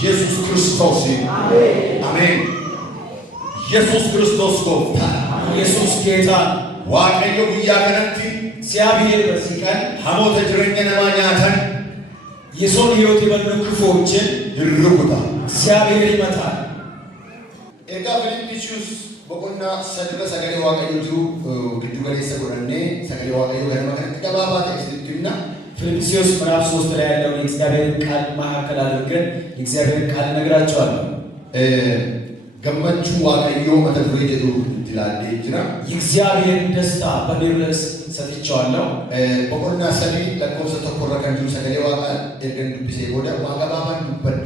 Jesus Christos. Amen. Jesus Christos Gofta. Jesus Geta. Waaqayyo guyyaa kanatti እግዚአብሔር በዚህ ቀን ሐሞተ ጅረኛ ነማ ኛታን የሰውን ሕይወት የበሉ ክፉዎችን ይርቁታል። እግዚአብሔር ይመታል። ኤጋ ፊልጵስዩስ በቆና ሰድረ ሰገሌ waaqayyo jiru giddu galeessa godhanne ሰገሌ waaqayyo ganama kanatti gabaabaa ta'e ፊልጵስዩስ ምዕራፍ 3 ላይ ያለውን የእግዚአብሔርን ቃል ማዕከል አድርገን የእግዚአብሔርን ቃል ነግራቸዋለሁ። ገመቹ waaqayዮ መተ ዱሬ ጀዱ ትላልዴ ጅራ የእግዚአብሔር ደስታ በሚል ርዕስ ሰጥቼዋለሁ። በቆና ሰዲ ለቆሰ ተቆረ ከንዱ ሰገሌ ዋቃ ደገን ዱብሴ ወደ ማጋባባን ዱበት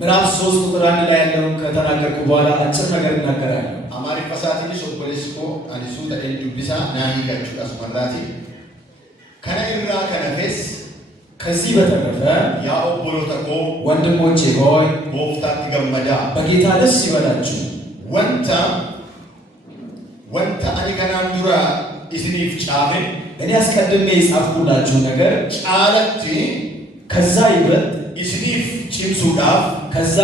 ምዕራፍ 3 ቁጥር 1 ላይ ያለውን ከተናገርኩ በኋላ አጭር ነገር እናገራለሁ። አማሪ ፋሳቲኒ ሶፖሌስኮ አዲሱ ተደን ዱብሳ ናሂ ጋቹ አስመራቲ ከነይራ ከነፈስ ከዚህ በተረፈ ያ ኦቦሎተኮ ወንድሞቼ ሆይ ቦፍታት ገመዳ በጌታ ደስ ይበላችሁ። ወንታ አኒ ከናን ዱራ ኢስኒፍ ጫፈ እኔ አስቀድሜ የጻፍኩላችሁ ነገር ጫለቲ ከዛ ይበልጥ ኢስኒፍ ቺምሱዳፍ ከዛ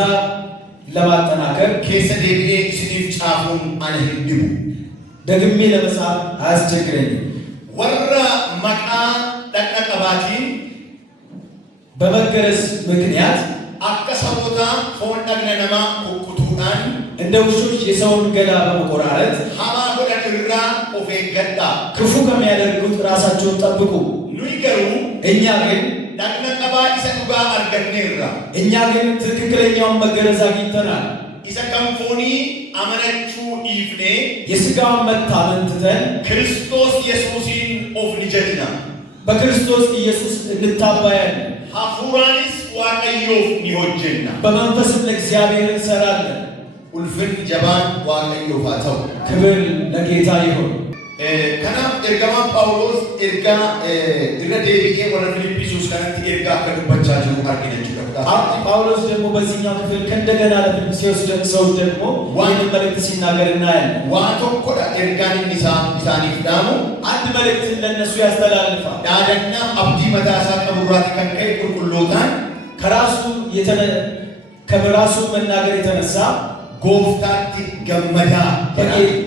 ለማጠናከር ኬሰ ዴቢኔ ኢስኒፍ ጫፉን አንህድቡ ደግሜ ለመጻፍ አያስቸግረኝም። ወራ መቃ ደቀቀባቲ በመገረዝ ምክንያት አከሰቦታ ፎን ደግነነማ ኩኩቱዳን እንደ ውሾች የሰውን ገላ በመቆራረጥ ሐማ ጎዳድራ ኦፌ ገዳ ክፉ ከሚያደርጉት ራሳቸውን ጠብቁ። ኑይገሩ እኛ ግን ደግነቀባ ኢሰዱጋ አርገኔራ እኛ ግን ትክክለኛውን መገረዝ አግኝተናል። ኢሰከንፎኒ አመነቹ ኢፍኔ የሥጋውን መታመን ትተን ክርስቶስ ኢየሱስን ኦፍ ልጀትና በክርስቶስ ኢየሱስ እንታባያለን። ሐፉራንስ ዋቀዮፍ ኒሆጀና በመንፈስም ለእግዚአብሔር እንሰራለን። ኡልፍን ጀባን ዋቀዮፋተው ክብር ለጌታ ይሁን። ከናም ኤርጋማ ጳውሎስ ኤርጋ ኢረዴቢኤ ወደ ፊልጵስዩስ ከነቲ ኤርጋ ከዱበቻቸው አርገነች ጳውሎስ ደግሞ በዚህኛው ክፍል ከእንደገና ለፊልጵስዩስ ሰዎች ደግሞ ይህንን መልእክት ሲናገር እናያለን። ዋቶኮዳ ኤርጋን ኢሳኒፍ ዳሙ አንድ መልእክት ለእነሱ ያስተላልፋል። ዳደና አብዲ መታሳ ቀቡራት ከንከይ ቁልቁሎታን ከራሱ መናገር የተነሳ ጎፍታቲ ገመዳ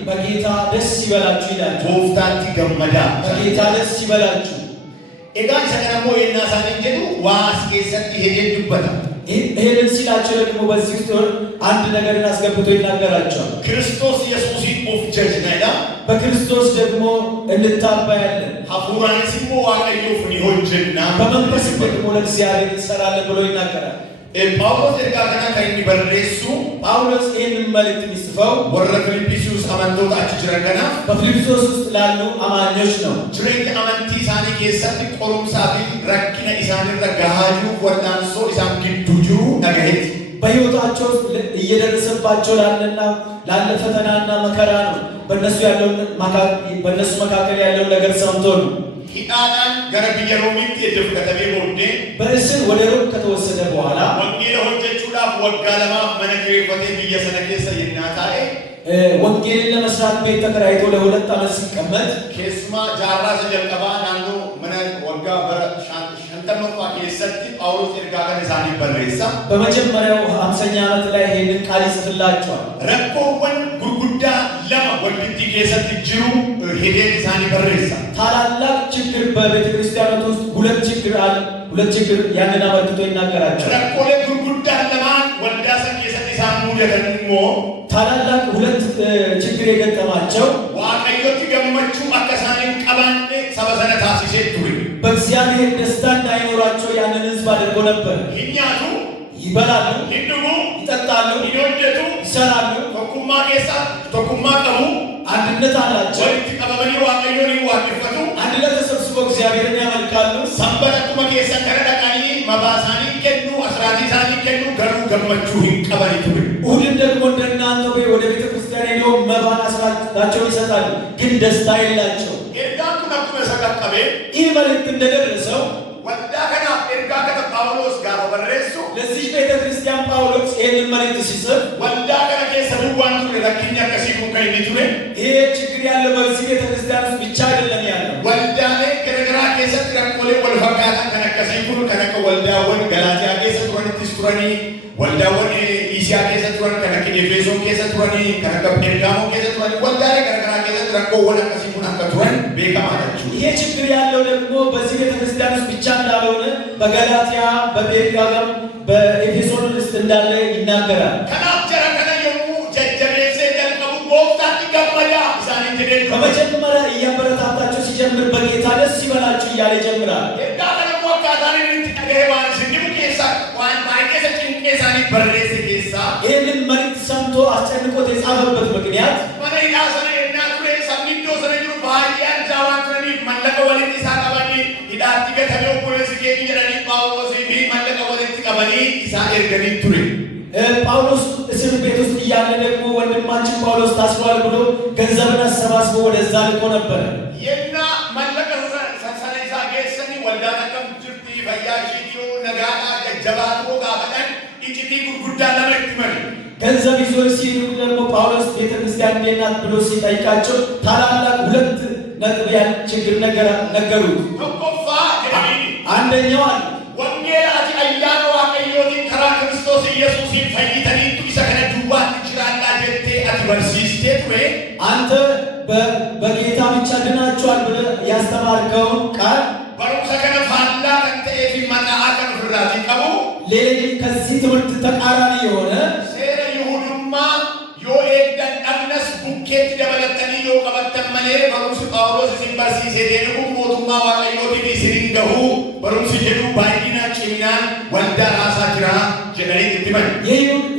በጌታ ደስ ይበላችሁ ይላል። ጎፍታቲ ገመዳ በጌታ ደስ ይበላችሁ። ኤጋ ሰከነሞ የናሳን እንጀዱ ዋስ ከሰጥ ይሄድ ይበታ ይሄንን ሲላቸው ደግሞ በዚህ ውስጥ አንድ ነገርን አስገብቶ ይናገራቸዋል። ክርስቶስ ኢየሱስ ኦፍ ቸርች ናይዳ በክርስቶስ ደግሞ እንታባያለን ሀፉራን ሲሞ ዋቀዮ ፍኒ ሆንጀና በመንፈስ ደግሞ ለእግዚአብሔር እንሰራለን ብሎ ይናገራል ጳውሎስ ኤርጋገና ከይኒ በርሬሱ ጳውሎስ ይህንን መልእክት የሚጽፈው ወረ ፊልጵስዩስ አማንቶታች ጅረገና በፊልጵስዩስ ውስጥ ላሉ አማኞች ነው ጅሬኛ አማንቲ ኢሳኒ ኬሰት ቆሩምሳፊ ረኪነ ኢሳኒ ረጋሃጁ ወዳንሶ ኢሳን ግዱ ጅሩ ነገሄት በሕይወታቸው ውስጥ እየደረሰባቸው ላለ ፈተናና መከራ ነው በእነሱ መካከል ያለውን ነገር ሰምቶ ነው ሂዳዳን ገረብየ ሮሚት የደፍ ከተቤ ቦርዴ በእስር ወደ ሮም ከተወሰደ በኋላ ወንጌል ሆጀቹዳፍ ወጋለማ መነግሬፈቴ ብየሰነ ኬሰ ይናታኤ ወንጌልን ለመስራት ቤት ተከራይቶ ለ2 ዓመት ሲቀመጥ ኬስማ ጃራ ሰጀልቀባ ናኑ መነ ወጋ በረ ሸንተመፋ ኬሰቲ ጳውሎስ ኤርጋገን ኢሳኒ በሬሳ በመጀመሪያው 50ኛ ዓመት ላይ ይሄንን ቃል ይጽፍላቸዋል ረኮወን ጉርጉዳ ለማ ወልቲ ኬሰቲ ጅሩ ሄዴ ኢሳኒ በሬሳ ታላላቅ ችግር በቤተ ክርስቲያናት ውስጥ ሁለት ችግር ያንን አመልክቶ ይናገራቸዋል ረኮለ ጉርጉዳ ለማ ወልዳሰ ኬሰቲ ኢሳኑ የደንሞ ታላላቅ ሁለት ችግር የገጠማቸው ዋቀዮት ገመቹ አከሳኒን ቀባንዴ ሰበሰነ ታሲሴ ቱሪ በእግዚአብሔር ደስታ እንዳይኖራቸው ያንን ህዝብ አድርጎ ነበር ይኛቱ ይበላሉ ይድጉ ይጠጣሉ ይወደቱ ይሰራሉ ተኩማ ኬሳ ተኩማ ቀቡ አንድነት አላቸው ወይት ቀበበኒ ዋቀዮኒ ዋቅፈቱ አንድነት ተሰብስበው እግዚአብሔርን ያመልካሉ ሰንበተኩማ ኬሳ ከረዳቃኒ መባሳኒ ከኑ አስራቲሳኒ ከኑ ገሩ ገመቹ ይቀበል ቱሪ ሁሉም ደግሞ እንደናንተ ወደ ቤተ ክርስቲያን ሄደው መባና ስራቸውን ይሰጣሉ ግን ደስታ የላቸው ኤርጋኩ ነኩ መሰቀቀበ ይህ መልእክት እንደደረሰው ወዳ ከና ኤርጋከተ ጳውሎስ ጋር በረሱ ለዚህ ቤተ ክርስቲያን ጳውሎስ ይህንን መልእክት ሲጽፍ ወዳ ከና ከሰዱ ዋንቱ ለኪኛ ከሲኩ ከይኒቱሬ ይሄ ችግር ያለው በዚህ ቤተ ክርስቲያን ውስጥ ብቻ አይደለም ያለው ወልዳኔ ገረግራ ከሰት ረቆሌ ወልፈቃታ ከነከሲኩ ከነከ ወልዳወን ገላትያ ከሰት ወንቲስ ቱራኒ ወልዳወን ኢሲያ ከሰት ቱራኒ ከነከ ኤፌሶን ከሰት ቱራኒ ከነከ ጴርጋሞ ከሰት ቱራኒ ወልዳኔ ገረግራ ከሰት ረቆ ወነከሲኩ ናከቱራን ቤከማለችው ይሄ ችግር ያለው ደግሞ በዚህ ቤተ ክርስቲያን ውስጥ ብቻ እንዳልሆነ በገላትያ በጴርጋሞም በኤፌሶን ውስጥ እንዳለ ይናገራል ከናጀራ ከነየሙ ጀጀሬሴ ደልቀቡ ቦፍታት ገመዳ ኢሳኒ ተደል በመጀመሪያ እያበረታታቸው ሲጀምር በጌታ ደስ ይበላችሁ እያለ ይጀምራል ኤርጋከነ ወካታኒ እንትቀደዋን ሲንዱ ኬሳ ዋን ማይከሰ ጭንቄሳኒ በረሴ ኬሳ ይህንን መልእክት ሰምቶ አስጨንቆት የጻፈበት ምክንያት ማነይዳ ሰነ እናቱሬ ሰሚዶ ሰነጅሩ ባያን ጃዋንትረኒ መለቀ ወለቲ ሳቀበኒ ሂዳቲ ገተለው ፖሊስ ጌኒ ጀረኒ ጳውሎስ ቢ መለቀ ወለቲ ቀበኒ ኢሳ ኤርገኒ ቱሬ ጳውሎስ እስር ቤት ውስጥ እያለ ደግሞ ወንድማችን ጳውሎስ ታስሯል ብሎ ገንዘብን አሰባስቦ ወደዛ ልኮ ነበር የና መለቀ ሰሰነይሳ ጌሰኒ ወልዳነከም ጅርቲ ፈያሺቲዮ ነጋዳ ገጀባቶ ጋፈደን ኢጭቲ ጉርጉዳ ለመክመል ገንዘብ ይዞ ሲሄዱ ደግሞ ጳውሎስ ቤተ ክርስቲያን እንዴት ናት ብሎ ሲጠይቃቸው ታላላቅ ሁለት ነጥብ ያለ ችግር ነገሩት ተቆፋ ጀኒ አንደኛው አለ ወንጌላቲ አያኖ ዋቀዮቲ ከራ ክርስቶስ ኢየሱስ ፈይተኒ ኢሰከነ ዱዋት ይችላል ጀቴ አትበርሲስቴ ወይ አንተ በጌታ ብቻ ድናችኋል ብለህ ያስተማርከውን ቃል በሩሰ ከነ ፋላ ተንተኤፊ መጣአከን ፍራቲ ቀቡ ሌላ ከዚህ ትምህርት ተቃራኒ የሆነ ሴረ ይሁድማ ዮኤደን አምነስ ቡኬት ደበለተኒ ዮቀበተን መሌ በሩስ ጳውሎስ ሲምበርሲሴ ደኑ ሞቱማ ዋቀዮቲ ሲሪንገሁ በሩስ ጀዱ ባይዲና ጭሚናን ወልዳ ራሳ ጅራ ጀነሪ ትትመን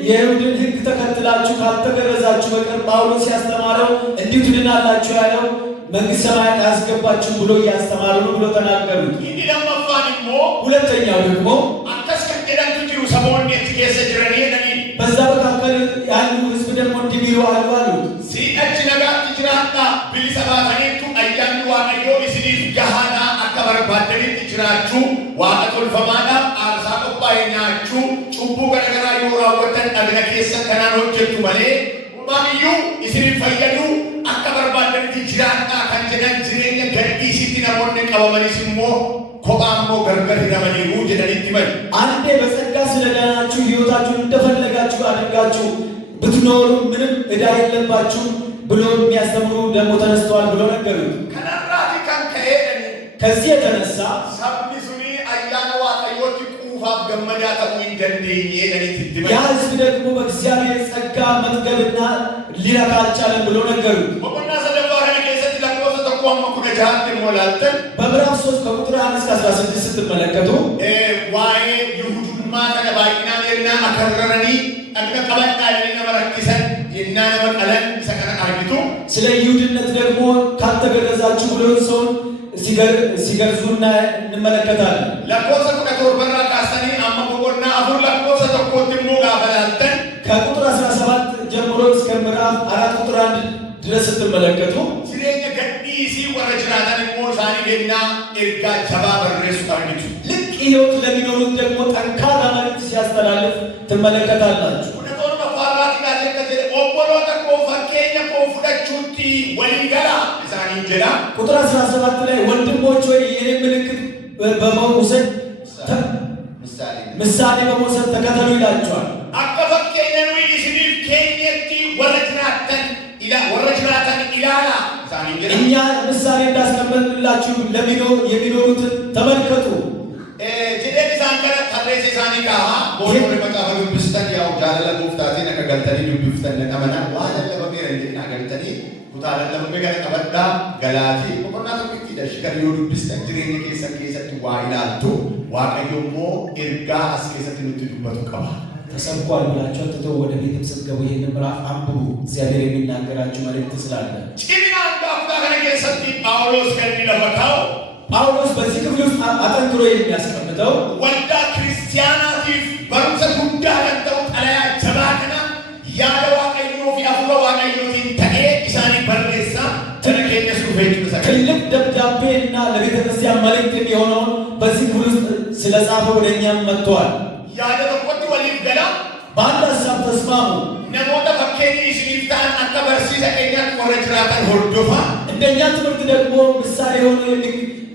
የይሁድን ሕግ ተከትላችሁ ካልተገረዛችሁ በቀር ጳውሎስ ያስተማረው እንዲሁ ትድናላችሁ ያለው መንግሥተ ሰማያት አያስገባችሁም ብሎ እያስተማሩ ነው ብሎ ተናገሩት። ይህ ለመፋንሞ ሁለተኛው ደግሞ አከስከደን ትጅሩ ሰሞኔት ኬሰ ጅረኒ ነኒ በዛ መካከል ያሉ ህዝብ ደግሞ እንዲሚሉ አሉ ሲእች ነጋት ጅራታ ቢሊሰባተኒቱ አያኑ ዋቀዮ ኢስኒፍ ገሃና አከበርባደኒት ጅራችሁ ዋቀቱል ፈማዳ አርሳ ቆባይናችሁ ጩቡ ገረገራ ዮራወተን አድነ ኬሰ ከናን ሆጀቱ መሌ ማንዩ ኢስኒፍ ፈየዱ አከበርባደኒት ጅራታ ከንጀነን ጅሬኛ ገዲ ሲቲ ነሞን ቀበመኒስሞ ኮባሞ ገርገር ነመኒሩ ጀነኒት ይመል አንዴ በጸጋ ስለዳናችሁ ህይወታችሁን እንደፈለጋችሁ አድርጋችሁ ብትኖሩ ምንም ዕዳ የለባችሁ ብሎ የሚያስተምሩ ደግሞ ተነስተዋል ብሎ ነገሩት። ከነራቲ ከንከኤደኒ ከዚህ የተነሳ ሰብኒሱኒ አያነ ዋቀዮቲ ቁፋፍ ገመዳ ተሙ እንደንደኝ የደኒት ድመ ያ ህዝብ ደግሞ በእግዚአብሔር ጸጋ መጥገብና ሊረካ አልቻለም ብሎ ነገሩት። ወቁና ሰደባረን amma kuna jaatti molaltan በምዕራፍ 3 ከቁጥር 1 እስከ 16 ስትመለከቱ ዋይ ይሁዱማ ተቀባይና ለና አከረረኒ አከ ቀበጣለኒ ነመረክሰን እና ነመቀለን ሰከነ አርግቱ ስለ ይሁድነት ደግሞ ካልተገረዛችሁ ብሎ ሰውን ሲገርዙና እንመለከታለን። ለቆሰ ቁጥር በራ ካሰኒ አመቆና አሁን ለቆሰ ተቆጥሙ ጋፈላልተን ከቁጥር 17 ጀምሮ እስከ ምዕራፍ 4 ቁጥር 1 ድረስ ስትመለከቱ ስለኛ ገዲሲ ወረጅራታን ሞሳኒ ገና እርጋ ጀባ በረሱ አርግቱ ልክ ህይወት ለሚኖሩት ደግሞ ጠንካራ መልእክት ሲያስተላልፍ ትመለከታላችሁ። ቁጥር በፋራት ጋር ከዚህ ኦቦሎ ተቆ ፈከኛ ቆፍዳችሁቲ ወሊገራ ዛኒ እንጀራ ቁጥር 17 ላይ ወንድሞች ሆይ የኔ ምልክት በመውሰድ ምሳሌ በመውሰድ ተከተሉ ይላችኋል። አከፈከኛ ነው ይስኒፍ ከኛቲ ወረጅራታን ኢላላ ዛኒ እንጀራ እኛ ምሳሌ እንዳስቀመጥላችሁ የሚኖሩትን ተመልከቱ። ጅደን ሳንከረ ተሬሴ ሳኒ ጋር ቦሎ መጣፈ ግብስተን ያው ጃለለ ሙፍታቴ ነከገልተኒ ዱብፍተን ለቀመና ዋለለ በሚረ እንዴና ገልተኒ ኩታለ ለበገ ቀበዳ ገላቲ ቆቆና ተቅቲ ደሽከር ዱብስተን ጅሬኒ ኬሰቲ ዋይላልቶ ዋቀዮሞ ኤርጋ አስከሰት ንትዱበቱ ቀባ ተሰብኳል ብላችሁ ተተው ወደ ቤትም ስትገቡ ይሄን ምዕራፍ አንብቡ። እግዚአብሔር የሚናገራችሁ መልእክት ስላለ ጭሚና እንዳፍታ ከነገሰቲ ጳውሎስ ከሚለፈታው ጳውሎስ በዚህ ክፍል ውስጥ አጠንክሮ የሚያስቀምጠው ወልዳ ክርስቲያናቲፍ በሩሰ ጉዳ ለተው ጠላያ ጀባከና ያለ ዋቀዮ ፊአፉ ዋቀዮቲን ተኤ ኢሳኒ በርኔሳ ተነከኘሱ ቤት ትልቅ ደብዳቤና ለቤተ ክርስቲያን መልእክት የሆነውን በዚህ ክፍል ውስጥ ስለጻፈ ወደኛም መጥቷል። ያለ ተቆጥ ወሊድ ገላ በአንድ ሀሳብ ተስማሙ። ነሞተ ፈከኒ ሽኒፍታን አከበርሲ ተቀኛ ወረጅራታን ሆርዶፋ እንደኛ ትምህርት ደግሞ ምሳሌ ሆኖ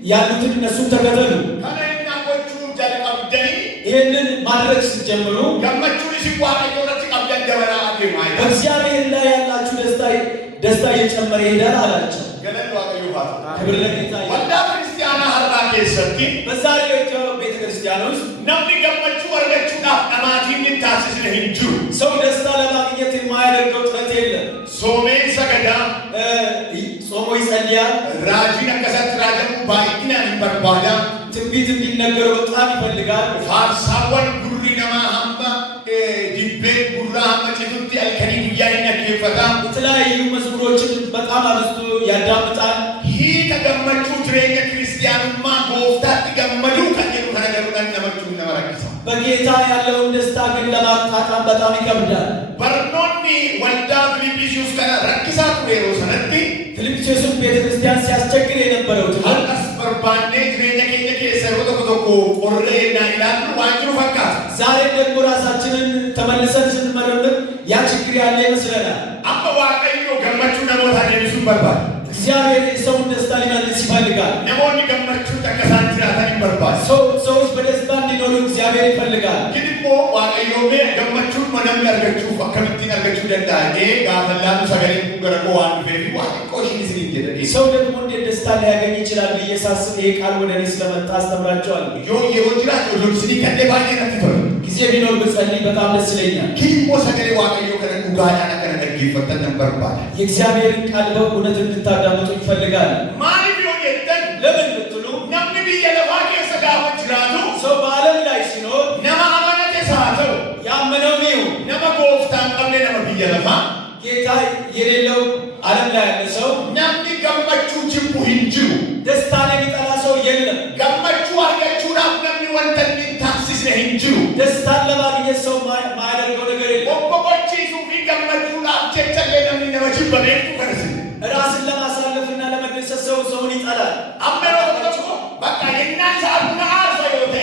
ያሉትን እነሱን ተከተሉ። ከነኛ ቆቹ ጀለቀብደኒ ይሄንን ማድረግ ሲጀምሩ ገመቹ ሲቋቀ ወረጥ ቀብደን ደበራ አገማይ በእግዚአብሔር ላይ ያላችሁ ደስታ እየጨመረ ይሄዳል አላቸው። ገለሉ አቀዩፋት ክብር ለጌታ ይሁን። ወልዳ ክርስቲያና ሀራ ከሰቲ በዛሬው ቤተ ክርስቲያን ውስጥ ነምኒ ገመቹ ወርገቹና አማቲን ታስስ ለህንጁ ሰው ደስታ ለማግኘት የማያደርገው ጥረት የለም። ሶሜን ሰገዳ ጾሞ ይጸልያል። ራጂን ከሰት ራጀሙ ባይና እንበርባዳ ትንቢት እንዲነገር በጣም ይፈልጋል። ፋርሳወን ጉሪ ነማ ሀምባ ዲቤ ጉራ መጭቱት ያልከኒ ጉያይና ከፈታ የተለያዩ መዝሙሮችን በጣም አብዝቶ ያዳምጣል። ይህ ተገመቹ ትሬኛ ክርስቲያኑማ ጎፍታት ገመዱ ከነሩ ከነገሩ ነመቹ ነመረክሳ በጌታ ያለውን ደስታ ግን ለማጣጣም በጣም ይከብዳል። በርኖኒ ወልዳ ፊልጵስዩስ ከነ ረክሳት ወይሮ ሰነቲ ፊልጵስዩስ ቤተ ክርስቲያን ሲያስቸግር የነበረው አልቀስ በርባኔ ትሬኛ ከሰሩ ተቆጦ ቆሬና ይላሉ ዋንጁ ፈካ ዛሬ ደግሞ ራሳችንን ተመልሰን ስንመረምር ያ ችግር ያለ ይመስለናል። አባዋቀዮ ገመቹ ነሞታ ደብሱ በርባል እግዚአብሔር የሰውን ደስታ ሊመልስ ይፈልጋል። ነሞኒ ገመቹ ተከሳንቲራታን ይበርባል ሰዎች በደስታ እንዲኖሩ እግዚአብሔር ይፈልጋል። ግድሞ ዋቀዮሜ ገመቹን መነም ያርገቹ አከምቲን ያርገቹ ደንዳኔ ጋፈላኑ ሰገሌ ገረቆ ዋን ፌሪ ዋቆሽ ይዝን ይደደ ሰው ደግሞ እንዴት ደስታ ሊያገኝ ይችላል እየሳስብ ይሄ ቃል ወደ እኔ ስለመጣ አስተምራቸዋለሁ። የወጅራት ሎክሲኒ ከኔ ባኔ ነጥፈር ጊዜ ቢኖር ብጸልይ በጣም ደስ ይለኛል። ግድሞ ሰገሌ ዋቀዮ ከነቁ ጋና ከነቀ ይፈተን ነበርባል። የእግዚአብሔርን ቃል በእውነት እንድታዳምጡ ይፈልጋል። ማን ቢሆን የለን ለምን ብትሉ ነምን ቢየለዋቂ ሰጋዎች ራቱ ሰው በዓለም ላይ ሲኖር ነማ አመነቴ ሰዓተው ያመነው ነው ነማ ጎፍታን ቀብለ ነማ ቢየለማ ጌታ የሌለው ዓለም ላይ ያለ ሰው ነምን ገመቹ ጅቡ hinjiru ደስታን የሚጠላ ሰው የለም። ገመቹ አርገቹ ራፍ ነምን ወንተን ታክሲስ hinjiru ደስታን ለማግኘት ሰው ማያደርገው ነገር የለም። ወቆቆቺ ሱፊ ገመቹ ላብቸቸለ ነምን ነመች በቤቱ ከርስ ራስን ለማሳለፍና ለመደሰት ሰውን ይጠላል። አመረው በቃ የናንሳ አቡና አርፈዮቴ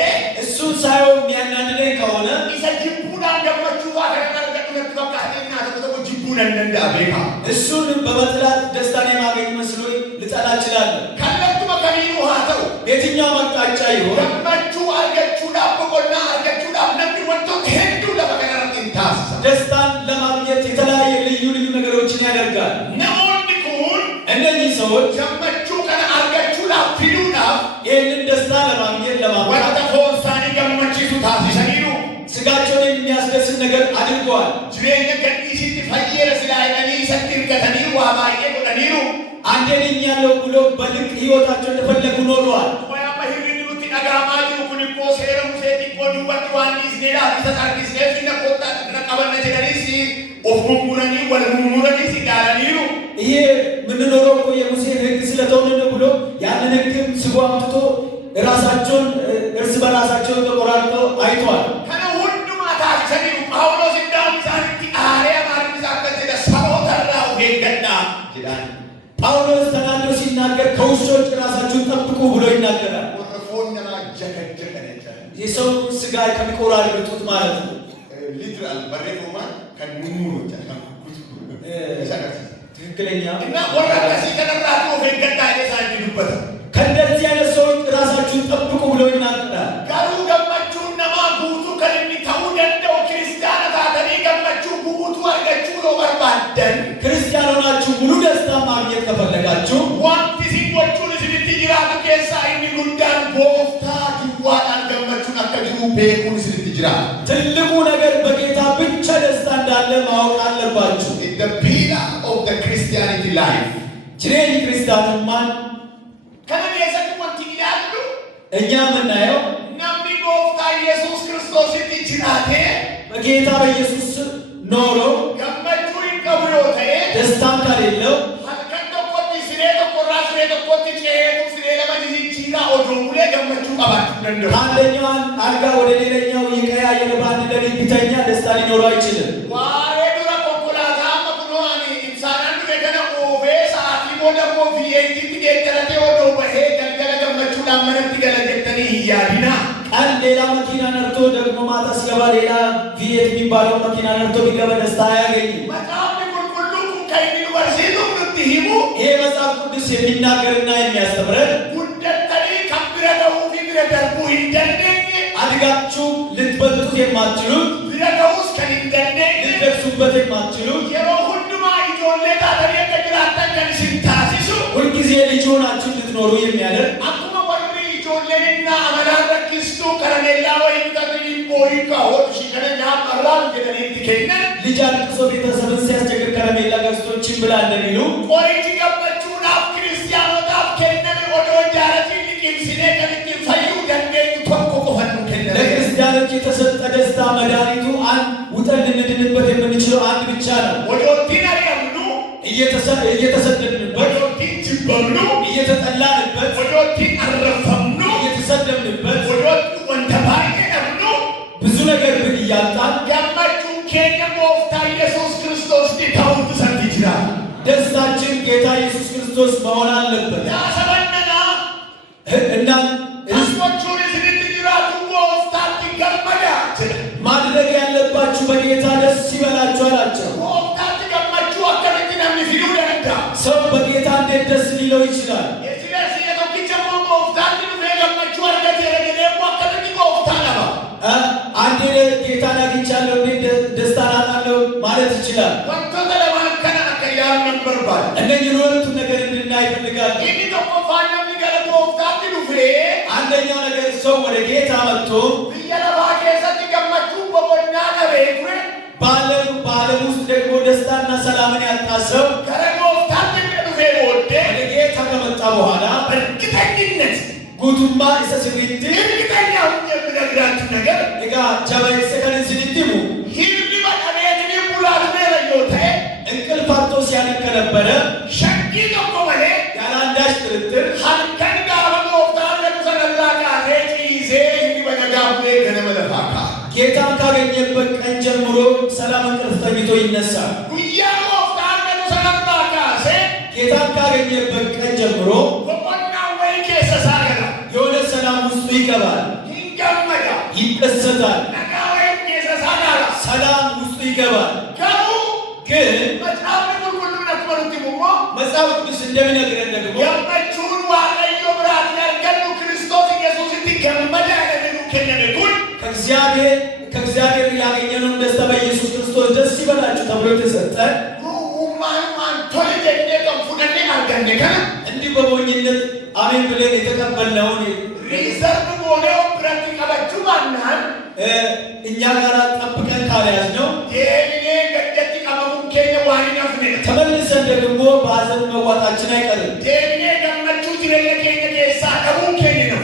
እሱን ሳይሆን የሚያናድደኝ ከሆነ ይሰጅቡና ገመቹ ዋደረገነት በቃ እና ተቆ ጅቡና እንደአቤካ እሱን በመጥላት ደስታን የማገኝ መስሎኝ ልጠላ እችላለሁ። ከለቱ መከኒኑ ሃተው የትኛው መጣጫ ይሆን ገመቹ አርገቹ ዳቦቆና አርገቹ ዳብ ነምን ወጥቶ ሄዱ ለበቀረጥ እንታስ ደስታን ለማግኘት የተለያየ ልዩ ነገሮችን ያደርጋል። እነዚህ ሰዎች ገመቹ ከነ አርገቹ ላፊሉና ይህንን ደስታ ለማግኘት ወደ ፎንሳኒ ገመቺቱ ታሲሰኒኑ ስጋቸውን የሚያስደስት ነገር አድርገዋል። ጅሬኛ ገዲሲት ፈየረ ስላይነኒ ሰጥር ከተኒ ዋባዬ ወደኒኑ አንዴ አገኘኛለሁ ብሎ በልክ ህይወታቸው እንደፈለጉ ኖረዋል። ወያ በህሪኑት አጋማጁ ኩንቆ ሴረሙ ሴቲ ቆዱ ወጥዋኒስ ኔዳ ተሳርኪስ ኔዳ ቆጣ ተቀበለ ጀሪሲ ኦፍሙሙረኒ ወልሙሙረኒ ሲዳራኒሩ ይሄ ምን ኖረው እኮ የሙሴን ህግ ስለተወነደ ብሎ ያንን ህግ ስቦ አምጥቶ ራሳቸውን እርስ በራሳቸው ተቆራርጦ አይቷል። ከነ ሁሉ ማታሰኒ ጳውሎስ እንዳምሳንቲ አሪያ ማርሚዛከተ ደሳውተራው ሄገና ይላል። ጳውሎስ ተናዶ ሲናገር ከውሾች ራሳችሁን ጠብቁ ብሎ ይናገራል። ወረፎኛ ጀከጀከነተ የሰው ስጋ ከሚቆራርጡት ማለት ነው። ሊትራል በሬፎማ ከኑሙሩ ተከኩት ትክክለኛ እና ወራከሲ ከነራቱ ሄገና የሳንዲ ዱበታ ከእንደዚህ አይነት ሰዎች ራሳችሁን ጠብቁ ብሎ ይናገራል። ጋሩ ገመቹ ነማ ጉቱ ከሚታው ደንደው ክርስቲያና ታተኒ ገመቹ ጉቱ አርገቹ ነው በርባደን ክርስቲያን ሆናችሁ ሙሉ ደስታ ማግኘት ከፈለጋችሁ ዋንቲ ሲቆቹ ለዚህ ትጅራቱ ከሳ እንዲ ጉዳን ቦፍታ ጅዋዳን ገመቹ አከጁ ቤኩን ሲል ትጅራ ትልቁ ነገር በጌታ ብቻ ደስታ እንዳለ ማወቅ አለባችሁ። the pillar of the Christianity life ጅሬን ክርስቲያንማን ከመደሰት ወንቲ ይላሉ እኛ ምናየው ነሚ ቦፍታ ኢየሱስ ክርስቶስ ይችላቴ በጌታ በኢየሱስ ኖሮ ገመቹ ይቀብሮቴ ደስታ ከሌለው ሀልከቶ ቆቲ ሲሬቶ ቆራስ ሲሬቶ ቆቲ ጨሄቱ ሲሬ ለማጂ ጂራ ኦዶሙሌ ገመቹ ቀባቱ ነንደ አንደኛው አልጋ ወደ ሌላኛው ይቀያየር ባንድ ለሊት ቢተኛ ደስታ ሊኖረው አይችልም። ዋሬ ዱራ ኮንኮላታ መኩኖኒ ኢንሳናን ደገነ ኦቤ ሰዓቲ ወደሞ ቪኤቲ ትገተረቴ ወዶ በሄ ገለገለ ገመቹ ዳመነት ገለገተኒ ይያዲና ቀን ሌላ መኪና ነርቶ ደግሞ ማታ ሲገባ ሌላ ቪኤት የሚባለው መኪና ነርቶ ቢገባ ደስታ አያገኝም። መጽሐፍ ሁሉ ከዩኒቨርሲቲ ምትሂሙ ይሄ መጽሐፍ ቅዱስ የሚናገርና የሚያስተምረን ጉደተኒ ከብረደው ቢረደርቡ እንደነኝ አድጋችሁ ልትበልጡት የማትችሉት ቢረደውስ ከንደነኝ ልትደርሱበት የማትችሉት የሮ ሁሉማ ይጆለታ ተሪየተ ጅራተን ከንሽንታሲሱ ሁልጊዜ ልጅ ሆናችሁ ልትኖሩ የሚያደርግ አኩማ ወሪ ይጆለንና አመላረክስቱ ከረሜላ ወይም ተጥሪ ቦይካ ሆድሽ ከነኛ አራል ገደሪት ከነ ልጅ አልቅሶ ቤተሰብን ሲያስቸግር ከረሜላ ገዝቶችን ብላ እንደሚሉ ቆሪቲ ገመቹ ናፍ ክርስቲያኖ ናፍ ከነነ ወዶ ጃረቲ ሊቂም ሲኔ ከንቲ ፈዩ ገንገኝ ቶኮ ቆፈኑ ከነ ለክርስቲያኖች የተሰጠ ደስታ መድኃኒቱ አንድ ውጠን ልንድንበት የምንችለው አንድ ብቻ ነው። ወዶ ዲናሪ ያምኑ እየተሰደድንበት፣ ወዶ ዲንጅበምኑ እየተጠላንበት፣ ወዶ ዲን አረፈምኑ እየተሰደብንበት፣ ወዶ ወንተባይ ያምኑ ብዙ ነገር ብን እያጣን ገመቹ ከነ ቦፍታ ኢየሱስ ክርስቶስ ዲታው ተሰጥ ይችላል። ደስታችን ጌታ ኢየሱስ ክርስቶስ መሆን አለበት። ያሰበነና እና ህዝቦቹ ለዚህ ጅራቱ ቦፍታ ይገመዳ ማድረግ ያለባችሁ በጌታ ደስ ይበላችሁ አላቸው። ቦፍታ ይገመቹ አከረቲና ምንሲሉ ደንዳ ሰው በጌታ እንዴት ደስ ሊለው ይችላል? የሲለሲ የቶኪቸሞ ቦፍታ ይገመቹ አርገት የረገደ አከረቲ ቦፍታ ነባ አንዴ ጌታን አግኝቻለሁ እንዴት ደስታ አጣለሁ ማለት ይችላል። ወንቶ ለማከና አከያም ነበርባል እነዚህ ሁለቱን ነገር እንድናይ ይፈልጋል። ይሄ ተቆፋኝ የሚገለ ቦፍታ ይሉፍሬ አንደኛው ነገር ሰው ወደ ጌታ መጥቶ ብየለባ ከሰት ይገመቹ በቦና ገበይኩ በዓለም ውስጥ ደግሞ ደስታና ሰላምን ያጣ ሰው ከረቦፍታ ይሉፍሬ ወደ ወደ ጌታ ከመጣ በኋላ በእርግጠኝነት ጉቱማ ኢሰስሪቲ እርግጠኛው የምነግራችሁ ነገር እጋ ጀባይ ሰከን ሲንቲሙ ሂልሊ በቀቤት ሊሙላት ነረዮተ እንቅልፍ አጥቶ ሲያነቅ ነበረ። ሸቂ ተቆመለ ያለ አንዳች ጥርጥር ሀልከን ጋር ቦፍታ ለተሰነላ ጋር ጪዜ በነጋቡ ገነመለፋካ ጌታን ካገኘበት ቀን ጀምሮ ሰላም እንቅልፍ ተኝቶ ይነሳል። ጉያ ቦፍታ ለተሰነላ ጋር ጌታን ካገኘበት ቀን ጀምሮ በቆና ወይ ከሰሳ ገና የሆነ ሰላም ውስጡ ይገባል፣ ይገመዳ ይደሰታል፣ ነጋ ወይ ከሰሳ ጋር ሰላም ውስጡ ይገባል። ግን መጽሐፍ ሁሉ ነክመሩት ሞሞ መጽሐፍ ቅዱስ እንደሚነግረን ደግሞ ገመቹን ዋቀዮ ብራት ያርገኑ ክርስቶስ ኢየሱስ ይገመዳ ያለኑ ከነነኩን ከእግዚአብሔር ያገኘነውን ደስታ በኢየሱስ ክርስቶስ ደስ ይበላችሁ ተብሎ የተሰጠ እንዲህ በሞኝነት አሜን ብለን የተቀበልነውን ሪዘርቭ ሆነው ብረት ቀበቹ ማናል እኛ ጋር ጠብቀን ካልያዝነው የኔ ገደት ቀመሙ ከነ ዋኒ ነፍነ ተመልሰን መልሰን ደግሞ በሐዘን መዋጣችን አይቀርም። ቴኔ ገመቹ ጅሬኛ ኬኛ ኬሳ ደቡን ኬኝ ነው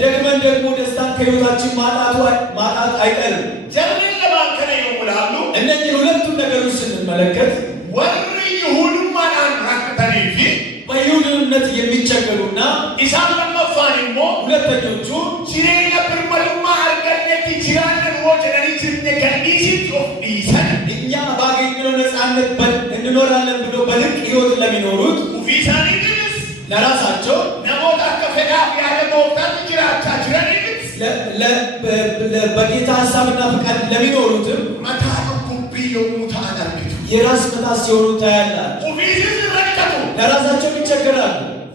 ደግመን ደግሞ ደስታን ከሕይወታችን ማጣት አይቀርም። ጀርመን ለባንከነ ይሙላሉ እነዚህ ሁለቱም ነገሮች ስንመለከት ወር ይሁዱማን ራክተኒፊ በይሁድነት የሚቸገሩና ኢሳን ለመፋኒሞ ሁለተኞቹ ጅሬኛ ብርመሉማ አርገነት ጅራንን ወጀነኒ ጅርነ ከኒሲት ኦፍ ኢሰን እኛ ባገኘነው ነፃነት እንኖራለን ብሎ በልቅ ሕይወት ለሚኖሩት ኡፊሳኒ ድንስ ለራሳቸው ነሞታ ከፈዳፍ ያለ መውጣት ጅራቻ ጅረኒት በጌታ ሐሳብና ፍቃድ ለሚኖሩትም መታኑ ኩቢ የሙታ አዳርግቱ የራስ መታት ሲሆኑ ታያላችሁ። ኡፊሲስ ረከቱ ለራሳቸው ይቸገራሉ።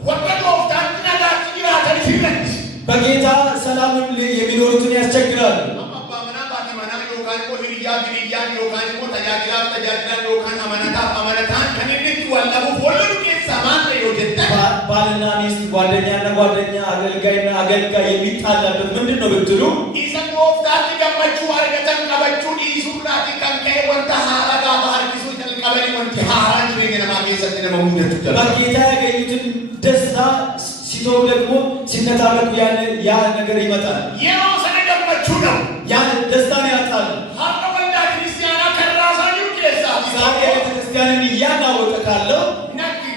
ወቀዶ ወፍታን ነዳት ጅራታ ሲነት በጌታ ሰላምን የሚኖሩትን ያስቸግራሉ። አባባና ባቲማና ዮካን ቆልያ ግሪያን ዮካን ተጃጅላ ተጃጅላ ዮካን አመነታን ከነንት ወላቡ ወለዱ ከሰማን ይወደታ ባልና ሚስት ጓደኛና ጓደኛ አገልጋይና አገልጋይ የሚጣላበት ምንድነው ብትሉ ኢሰን ወፍታት ገመቹ አርገተን ቀበቹ ኢሱላቲ ከንከ ወንታ ሃራጋ ባርኪሱ ተልቀበኒ ወንቲ ሃራን ለገና ማገሰት ለመሙደቱ በጌታ ያገኙትን ደስታ ሲተው ደግሞ ሲነታረቁ ያ ነገር ይመጣል። የው ሰነገመቹ ነው ያ ደስታን ያጣል። ሀቅ ወንዳ ክርስቲያና ከራሳዩ ከሳ ዛሬ ቤተክርስቲያንን እያናወጠ ካለው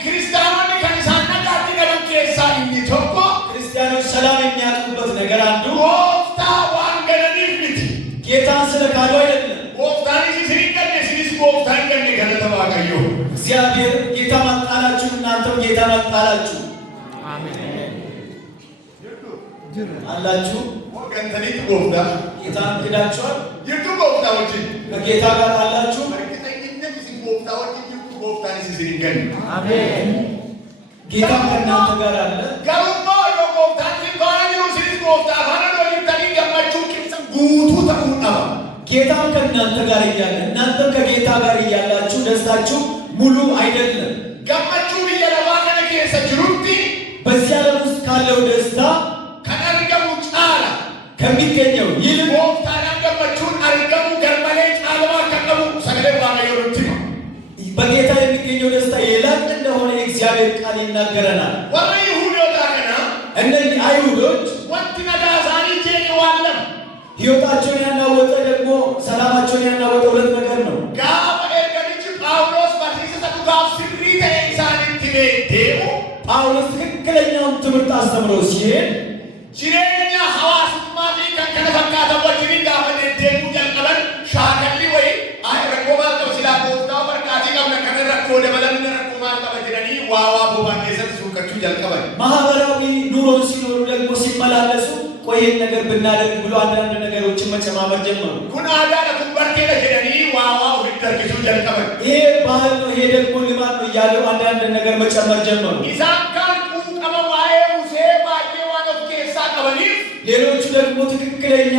ክርስቲያኖች ከንሳና ጋር ገበን ከሳ እንዲቶኮ ክርስቲያኖች ሰላም የሚያጡበት ነገር አንዱ ወፍታ ዋንገለኒት ጌታን ስለካዱ አይደለም። ወፍታኒ ሲሪቀደ ሲሪስ ወፍታን ገነ ገለተባቀዩ እግዚአብሔር ጌታ ማጣላችሁ እናንተም ጌታ ማጣላችሁ አላችሁ ወገንተኒት ወፍታ ጌታን ክዳችኋል። ይቱ ወፍታዎች በጌታ ጋር አላችሁ። በእርግጠኝነት እዚህ ወፍታዎች ይቱ ወፍታኒ ሲሪገን አሜን። ጌታ ከእናንተ ጋር አለ። ጋሩማ ወፍታን ሲባሉ ሲሪስ ወፍታ ባነዶ ይተኒ ገመቹ ቅጽም ጉቱ ተቁጣ ጌታ ከእናንተ ጋር እያለ እናንተም ከጌታ ጋር እያላችሁ ደስታችሁ ሙሉ አይደለም። ገመቹ ይየለባነ ከሰጅሩቲ በዚህ ዓለም ውስጥ ካለው ደስታ ከአርገሙ ጫላ ከሚገኘው ይልቅ ወፍታና ገመቹን አርገሙ ገርመሌ ጫልባ ከቀሙ ሰገሌ ባገዮሩቲ በጌታ የሚገኘው ደስታ የላቅ እንደሆነ የእግዚአብሔር ቃል ይናገረናል። ወረ ይሁዶታ ገና እነዚህ አይሁዶች ወንቲ ነዳዛኒ ጄኒ ዋለም ሕይወታቸውን ያናወጠ ደግሞ ሰላማቸውን ያናወጠ ሁለት ነገር ነው። ጋፈ ኤርገኒች ጳውሎስ በሲሰቱ ጋፍ ስሪ ተኢሳኒት ቤቴሙ ጳውሎስ ትክክለኛውን ትምህርት አስተምሮ ሲሄድ ጅሬኛ ሐዋስማ ፊ ከከነ ፈካተ ወጅሪ ጋፈ ደሙ ጀልቀበን ሻከሊ ወይ አይ ረቆማ ተብሲላ ቦታው በርካቲ ቀብለ ከነ ረቆ ደበለን ረቆማ ተበጅረኒ ዋዋ ቦባኔሰት ሱቀቹ ጀልቀበን ማህበራዊ ኑሮን ሲኖሩ ደግሞ ሲመላለሱ ቆይን ነገር ብናደርግ ብሎ አንዳንድ ነገሮችን መጨማመር ጀመሩ። ኩን አዳ ለኩበርቴ ለጀረኒ ዋዋ ውድርጊሱ ጀልቀበን ይሄ ባህል ነው፣ ይሄ ደግሞ ልማድ ነው እያሉ አንዳንድ ነገር መጨመር ጀመሩ። ኢሳካን ቁቀመ ዋዬ ሙሴ ባዬ ዋኖፍ ኬሳ ቀበኒፍ ሌሎቹ ደግሞ ትክክለኛ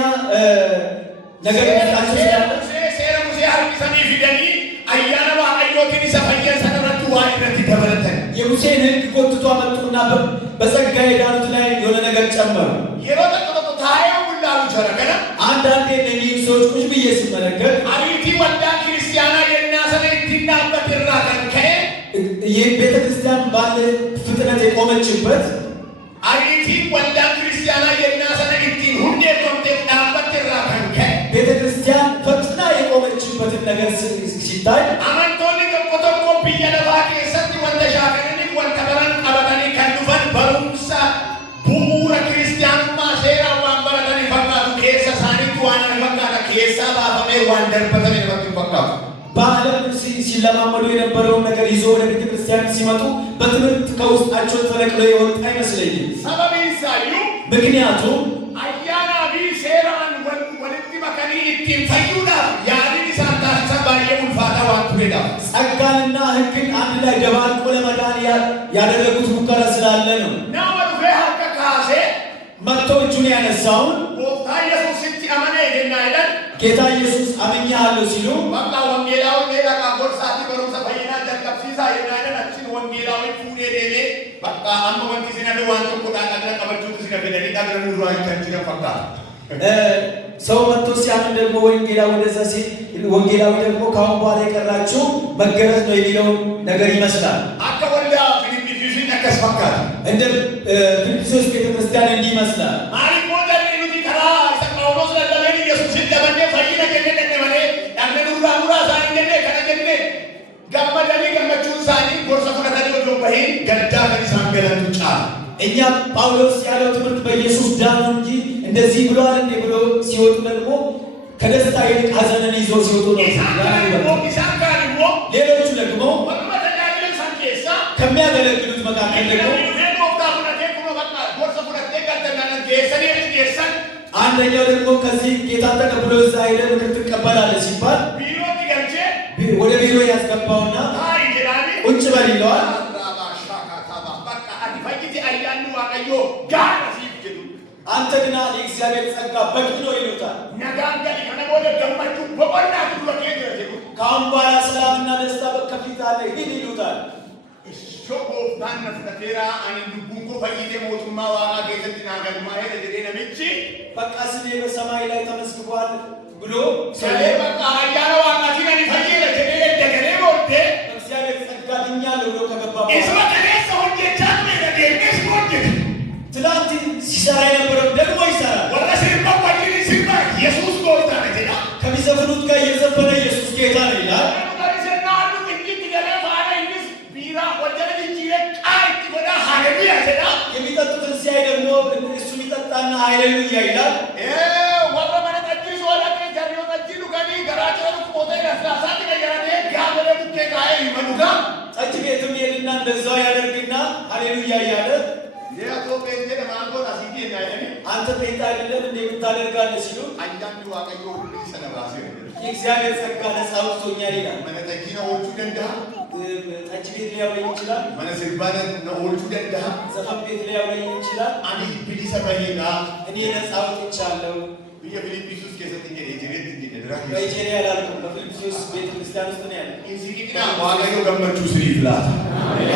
ነገር ያላቸው ስላለ ሴረ ሙሴ አርቢሰኒ ፊደኒ አያነ ዋቀዮቲን ሰፈየን ሰነረቱ ዋይነት ተበለተ የሙሴን ሕግ ጎትቶ አመጡና በጸጋ የዳኑት ላይ የሆነ ነገር ጨመሩ። የሮጠቆ ታየው ሁላሉ ቸረከነ አንዳንዴ እነዚህ ሰዎች ቁጭ ብዬ ስመለከት አሪቲ ወልዳ ክርስቲያና የናሰነ ይትናበት ይራከንከ ቤተ ክርስቲያን ባለ ፍጥነት የቆመችበት አሪቲ ወልዳ ክርስቲያና የናሰነ ይትን ሁንዴ ቆምቴ ዳበት ይራከንከ ቤተ ክርስቲያን ፈጥና የቆመችበትን ነገር ሲታይ አመንቶኒ ቆቆቶቆ ቢየለባ ከሰት ወንተሻከኒ ወንተበረን ቀበተኒ ከንፈን በሩምሳ ቡሙረ ክርስቲያኑማ ሴራ ዋንበረተኒ ፈቃቱ ከሰ ሳኒቱ ዋና ፈቃታ ከሰ ባፈሜ ዋንደርበተኒ ፈቃቱ በዓለም ሲለማመዱ የነበረውን ነገር ይዞ ወደ ቤተ ክርስቲያን ሲመጡ በትምህርት ከውስጣቸው ተነቅሎ የወጣ አይመስለኝም። ሰበብ ይሳዩ ምክንያቱም አያና ቢ ሴራን ወልቲ መከኒ ኢቲን ፈዩዳ ያዲን ሳንታ ሰባየ ሙልፋታ ዋንቱ ሄዳ ጸጋንና ሕግን አንድ ላይ ደባልቆ ለመዳን ያደረጉት ሙከራ ስላለ ነው። ናወዱ ሀቀ ካሴ መጥቶ እጁን ያነሳውን ጎፍታ ኢየሱስ ሲቲ አመነ ይደና ይላል ጌታ ኢየሱስ አምኜሃለሁ ሲሉ በቃ ወንጌላዊ ሌላ ካጎር ሳቲ በሩሰ ፈይና ጀልቀብሲሳ ይናይደን አችን ወንጌላዊ ፉዴ ዴሌ በቃ አመ ወንቲ ሲነደ ዋንቱ ቁጣ ቀድረ ቀበቹት ሲነደኒ ቀድረ ኑሮ አይከንቺ ፈቃ ሰው መጥቶ ሲያምን ደግሞ ወንጌላዊ ወደዛ ሲል ወንጌላዊ ደግሞ ካሁን በኋላ የቀራችሁ መገረዝ ነው የሚለው ነገር ይመስላል። አከወላ ፊልጵስዩስ ተከስፈካት እንደ ፊልጵስዩስ ቤተክርስቲያን እንዲህ ይመስላል። ማሪኮ ደሪኑቲ ተራ ጳውሎስ ለለበኒ ኢየሱስ ደመነ ፈይነ ገነነ ማለ ያንኑራ ሙራ ሳይነነ ከነገነ ገመደኒ ገመቹን ሳኒ ጎርሰፈ ከተኒ ወዶበሂ ገዳ ከኒሳን ገለቱ ጫ እኛ ጳውሎስ ያለው ትምህርት በኢየሱስ ዳኑ እንጂ እንደዚህ ብሏል እንዴ ብሎ ሲወጡ ደግሞ ከደስታ ይልቅ ሐዘንን ይዞ ሲወጡ ነው። ሌሎቹ ደግሞ ከሚያገለግሉት መካከል ደግሞ አንደኛው ደግሞ ከዚህ ጌታን ተቀብሎ እዛ ሄደህ ምክር ትቀበላለህ ሲባል ወደ ቢሮ ያስገባውና ቁጭ በል ይለዋል። አንተ ግን የእግዚአብሔር ጸጋ በቂ ነው ይሉታል። ከአሁን በኋላ ሰላምና ደስታ በከፊት አለ ሂድ ይሉታል። በቃ ስሜ በሰማይ ላይ ተመዝግቧል ብሎ እግዚአብሔር ጸጋ ድኛለሁ ብሎ ከገባ ትላንት ሲሰራ የነበረው ደግሞ ይሰራል። ከሚዘፍኑት ጋር እየዘፈነ ኢየሱስ ጌታ ነው ይላል። የሚጠጡትን ሲያይ ደግሞ እሱ የሚጠጣና ሃሌሉያ ይላል። ጠጅ ቤትም ሄድና እንደዛው ያደርግና ሃሌሉያ እያለ አንተ ጴንጤ አይደለም እንዴ የምታደርጋለህ ሲሉ የእግዚአብሔር ጸጋ ነፃ አውጥቶኛል ይላል። ጠጅ ቤት ሊያውለኝ ይችላል። ዘፈን ቤት ሊያውለኝ ይችላል። እኔ ነፃ አውጥቻለሁ። በኢጄሪያ ላልኩም በፊልጵስዩስ ቤተክርስቲያን ውስጥ ነው ያለው።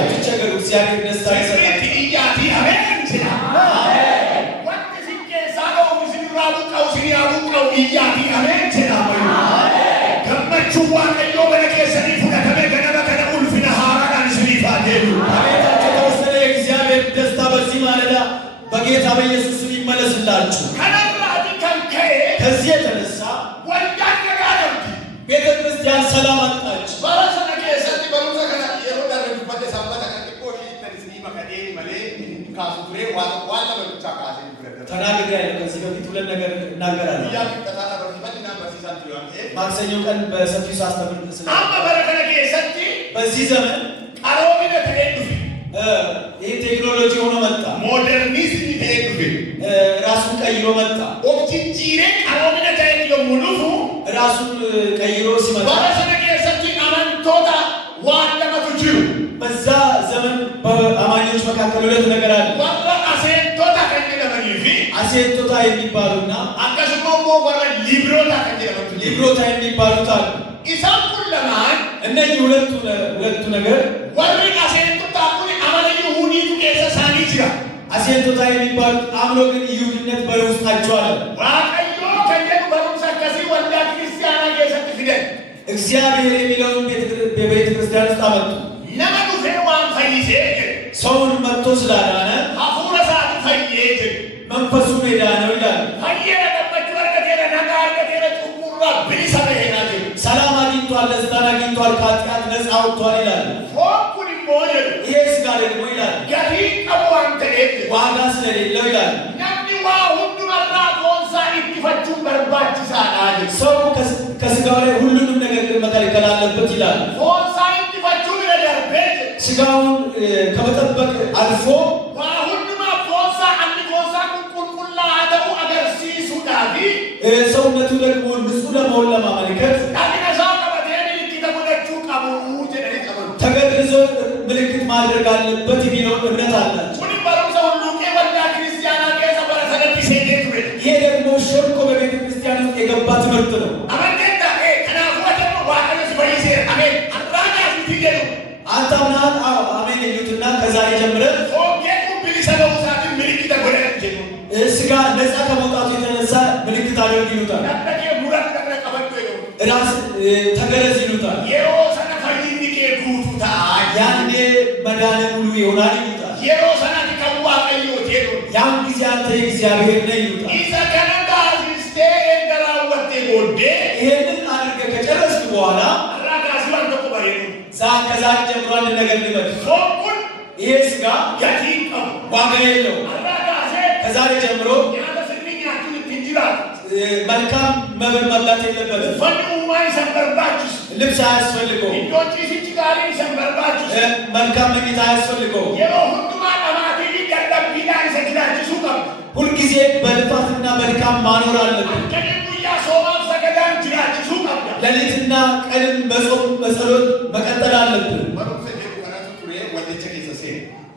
አትቸገሩ፣ እግዚአብሔር ደስታ ይሰጣል። የእግዚአብሔር ደስታ በዚህ ማለዳ በጌታ በኢየሱስ ስም ይመለስላችሁ። ከዚህ የተነሳ ቤተ ክርስቲያን ሰላም አጣች። ተናግሬያለሁ። ከዚህ በፊት ሁለት ነገር እናገራለሁ። ማክሰኞ ቀን በሰፊው ሳስተምር በዚህ ዘመን ይህ ቴክኖሎጂ ሆኖ መጣ። ሞደርኒዝም ራሱን ቀይሮ መጣ። ራሱን ቀይሮ ሲመጣ በዛ ዘመን በአማኞች መካከል ሁለት ነገር አለ። አሴንቶታ የሚባሉና ሊብሮታ የሚባሉት አሉ። እነዚህ ሁለቱ ነገር አሴንቶታ የሚባሉት አምኖ ግን ይሁንነት በውስጣቸው አለ። እግዚአብሔር የሚለውን በቤተ ክርስቲያን ውስጥ አመጡ። ሰውን መጥቶ ስላዳነ መንፈሱን የዳነው ይላል። ሰላም አግኝቷል፣ ደስታን አግኝቷል፣ ከኃጢአት ነፃ ወጥቷል ይላል። ይሄ ስጋ ደግሞ ይላል ዋጋ ስለሌለው ይላል። ሰው ከስጋው ላይ ሁሉንም ነገር መከልከል አለበት ይላል። ስጋውን ከመጠበቅ አልፎ ሰውነቱ ደግሞ ንጹህ ለመሆን ለማመልከት ተገርዞ ምልክት ማድረግ አለበት የሚለውን እምነት አላቸው። ይሄ ደግሞ ሸርቆ በቤተ ክርስቲያን ውስጥ የገባ ትምህርት ነው። አንተ አምናት? አዎ አሜን ይሉትና ከዛሬ ጀምረን ስጋ ነፃ ከመውጣቱ የተነሳ ምልክት አድርግ ይሉታል። ራስ ተገረዝ ይሉታል። የሮሰና ፈይንቄ ጉቱታ ያኔ መዳን ሙሉ ይሆናል ይሉታል። የሮሰና ተቀዋ ቀዮት ይሉ ያን ጊዜ አንተ የእግዚአብሔር ነህ ይሉታል። ኢሰከነጋ ሲስቴ እንደራወቴ ጎዴ ይሄንን አድርገህ ከጨረስክ በኋላ አራጋስ ወንዶ ቆባየኑ ከዛሬ ጀምሮ አንድ ነገር ልበል። ፎቁን ይሄ ስጋ ያቲቀው ዋጋ የለው። አራጋሴ ከዛሬ ጀምሮ ያተስልኛችሁ ትንጅራ መልካም መብል መብላት የለበትም። ፈንዱ ማይ ሰንበርባችሁ ልብስ አያስፈልገው። እንዶጪ ሲጭጋሪ ሰንበርባችሁ መልካም መኝታ አያስፈልገው። የሁንዱማ ቀማቲ ይገደብና ይሰግዳችሁ ቀም ሁልጊዜ በልፋትና በድካም ማኖር አለብን። ከንጉያ ሶማም ሰገዳን ጅራችሁ ቀም ሌሊትና ቀንም በጾም በጸሎት መቀጠል አለብን።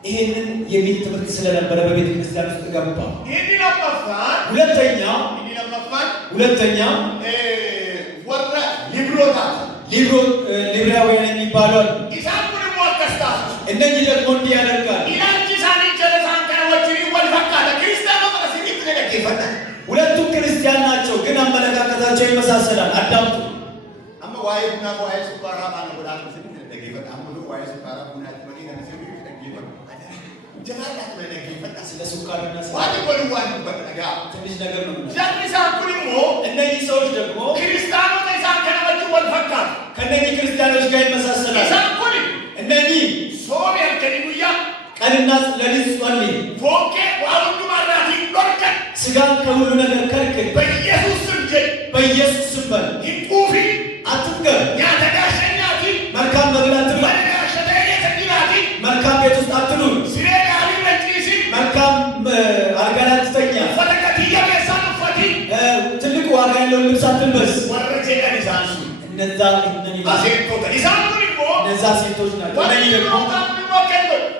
ይሄንን የሚል ትምህርት ስለነበረ በቤተ ክርስቲያን ውስጥ ገባ። ሁለተኛ ወራ ሊብሮታት ሊብራውያን የሚባሉ አሉ። እነዚህ ደግሞ እንዲህ ያደርጋል። ሁለቱም ክርስቲያን ናቸው፣ ግን አመለካከታቸው ይመሳሰላል። አዳምጡ። ስለ ሱካርና ትንሽ ነገር ነው። እነዚህ ሰዎች ደግሞ ከእነዚህ ክርስቲያኖች ጋር ይመሳሰላል። እነዚህ ቀንና ሌሊት ጸልይ፣ ስጋን ከሁሉ ነገር ከልክል፣ በኢየሱስ ስም በል፣ አትፍገር፣ መልካም መብል አትብላ፣ መልካም ቤት ውስጥ አትኑር፣ መልካም አልጋ ላይ አትተኛ፣ ትልቅ ዋጋ ያለውን ልብስ አትልበስ። እነዛ ሴቶች ናቸው።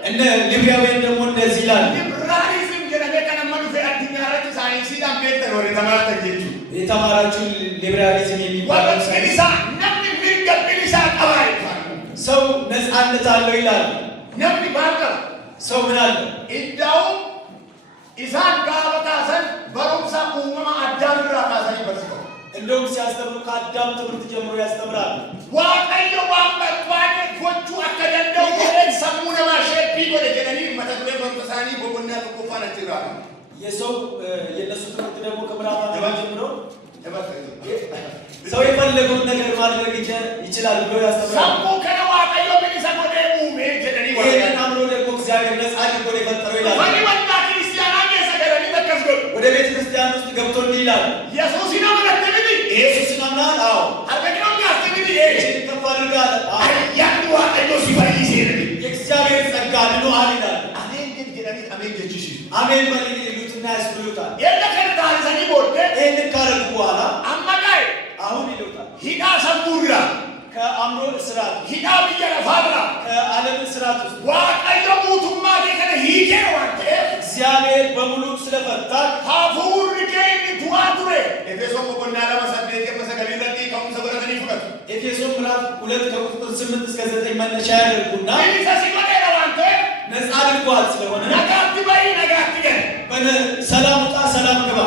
እነ ሊብራውያን ደግሞ እንደዚህ ይላል። የተማራችሁ ሊብራሊዝም የሚባለው ሰው ነፃነት አለው ይላል። ሰው ምን አለ? እንደውም ሲያስተምሩ ከአዳም ትምህርት ጀምሮ ያስተምራል። የሰው የነሱ ትምህርት ደግሞ ከምዕራፍ ጀምሮ ሰው የፈለገውን ነገር ማድረግ ይችላል ብሎ ያስተምራል። ይህንን አምኖ ደግሞ እግዚአብሔር ነፃ አድርጎ የፈጠረው ይላል። ወደ ቤተ ክርስቲያን ውስጥ ገብቶ እንዲህ ይላል። ኢየሱስን አምናል? አዎ። ከፍ አድርጋል? የእግዚአብሔር ጸጋ አድኖሃል ይላል። አሜን በል ይሉትና ያስብሉታል። ይህንን ካረጉ በኋላ አሁን ይሉታል ከአእምሮ እስራት ከዓለም እስራት ውስጥ እግዚአብሔር በሙሉ ስለፈታ ኤፌሶን ምዕራፍ 2 ከቁጥር 8 እስከ 9 መነሻ ያደርጉና ነፃ አድርጓል። ስለሆነ ሰላም ውጣ፣ ሰላም ግባ።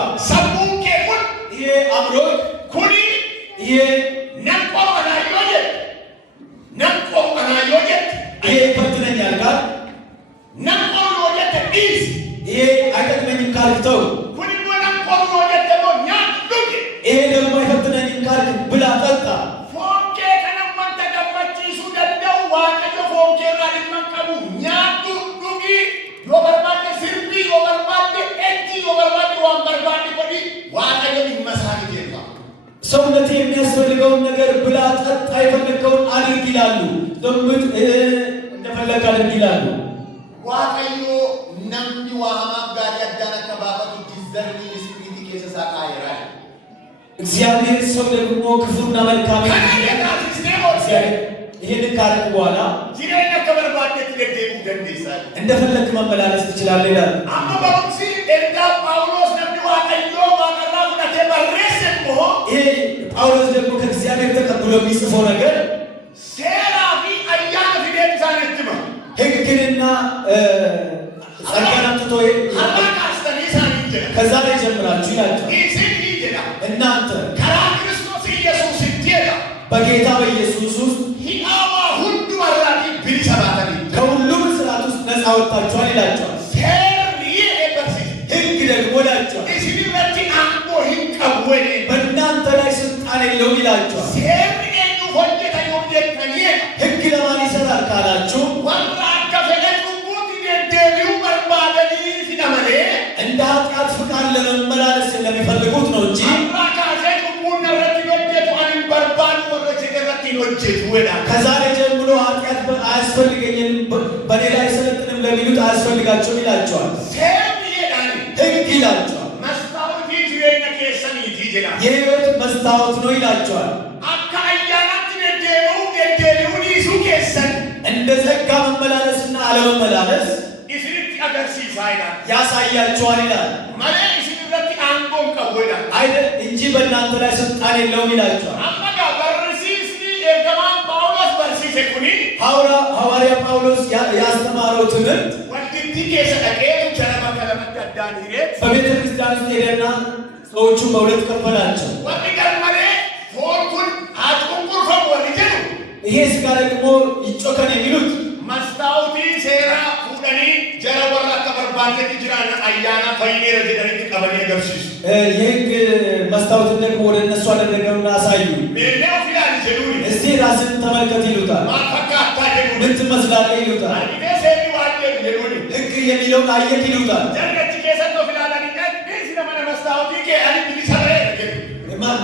ይሄ አእምሮ ይሄ ይሄ ይፈትነኛል ካል ይሄ አይጠቅመኝም ካልክ ተው። ይሄ ደግሞ አይፈትነኝም ካልክ ብላ ጠጣ። ሰውነት የሚያስፈልገውን ነገር ብላ ጠጣ፣ የፈለከውን አድርግ ይላሉ። ዘምት እንደፈለክ አድርግ ይላሉ። ዋቀዮ ነምኒ ዋሃማፍ ጋር ያዳነ ከባባቱ ዲዘርኒ ስፒሪቲ ኬሰሳ ካይራ እግዚአብሔር ሰው ደግሞ ክፉና መልካም ይሄን ካረክ በኋላ ጂኔና ከበርባደት ለደሙ ደንዴሳል እንደፈለክ መመላለስ ትችላለህ ይላል። አማባውሲ ኤርዳ ጳውሎስ ነምኒ ዋቀዮ ዋቀራው ተበረሰሞ ይሄ ጳውሎስ ደግሞ ከእግዚአብሔር ተቀብሎ የሚጽፈው ነገር ሴራፊ አያነ ፊደል ሳነትማ ሕግንና ጸጋን አምጥቶ ከዛ ላይ ጀምራችሁ ይላል። እናንተ ከራ ክርስቶስ ኢየሱስ በጌታ በኢየሱስ ውስጥ ሂዳዋ ሁሉ አራቲ ቢሊሳ ባተኒ ከሁሉም እስራት ውስጥ ነፃ ወጥታችኋል ይላቸዋል። ሴሪ ኤበርሲ ሕግ ደግሞ ይላቸዋል ኢሲኒረቲ አምቦ ሂንቀወኔ በእናንተ ላይ ስልጣን የለውም ይላቸዋል። ሴሪ ኤኑ ሆጀተ ዮጀተኒ ሕግ ለማን ይሰራል ካላችሁ ወራ ከፈለ ቁቡት ደደቢው በርባደኒ ሲዳመኔ እንደ ኃጢአት ፍቃድ ለመመላለስ ለሚፈልጉት ነው እንጂ ከዛሬ ጀምሮ ኃጢአት አያስፈልገኝም በኔ ላይ አይሰለጥንም ለሚሉት አያስፈልጋቸውም ይላቸዋል። ሕግ ይላቸዋል የሕይወት መስታወት ነው ይላቸዋል። እንደ ጸጋ መመላለስና አለመመላለስ ያሳያቸዋል ይላል አይደል እንጂ በእናንተ ላይ ስልጣን የለውም ይላቸዋል። ሐዋርያ ጳውሎስ ያስተማረው ትምህርት በቤተ ክርስቲያን ውስጥ ሄደና ሰዎቹ በሁለት ከፈላቸው። ይሄ ስጋ ደግሞ ይጮከን የሚሉት መስታወቲ ሴራ ፉደኒ ጀረወራ ከበርባንቴ ጅራና አያና ፈይኔረ ጀደሪት ቀበሌ ገብሲስ የሕግ መስታወትን ደግሞ ወደ እነሱ አደረገውና አሳዩ። ሜሌው ፊላል ጀዱሪ እስቲ ራስን ተመልከት ይሉታል። ማፈካታ ጀዱሪ ምን ትመስላለህ ይሉታል። አዲቴ ሴሪ ዋዴ ጀዱሪ ሕግ የሚለውን አየት ይሉታል። ጀነች ከሰቶ ፊላላኒነት ቢስ ለማነ መስታወቲ ከአሊ ቢሊሰረ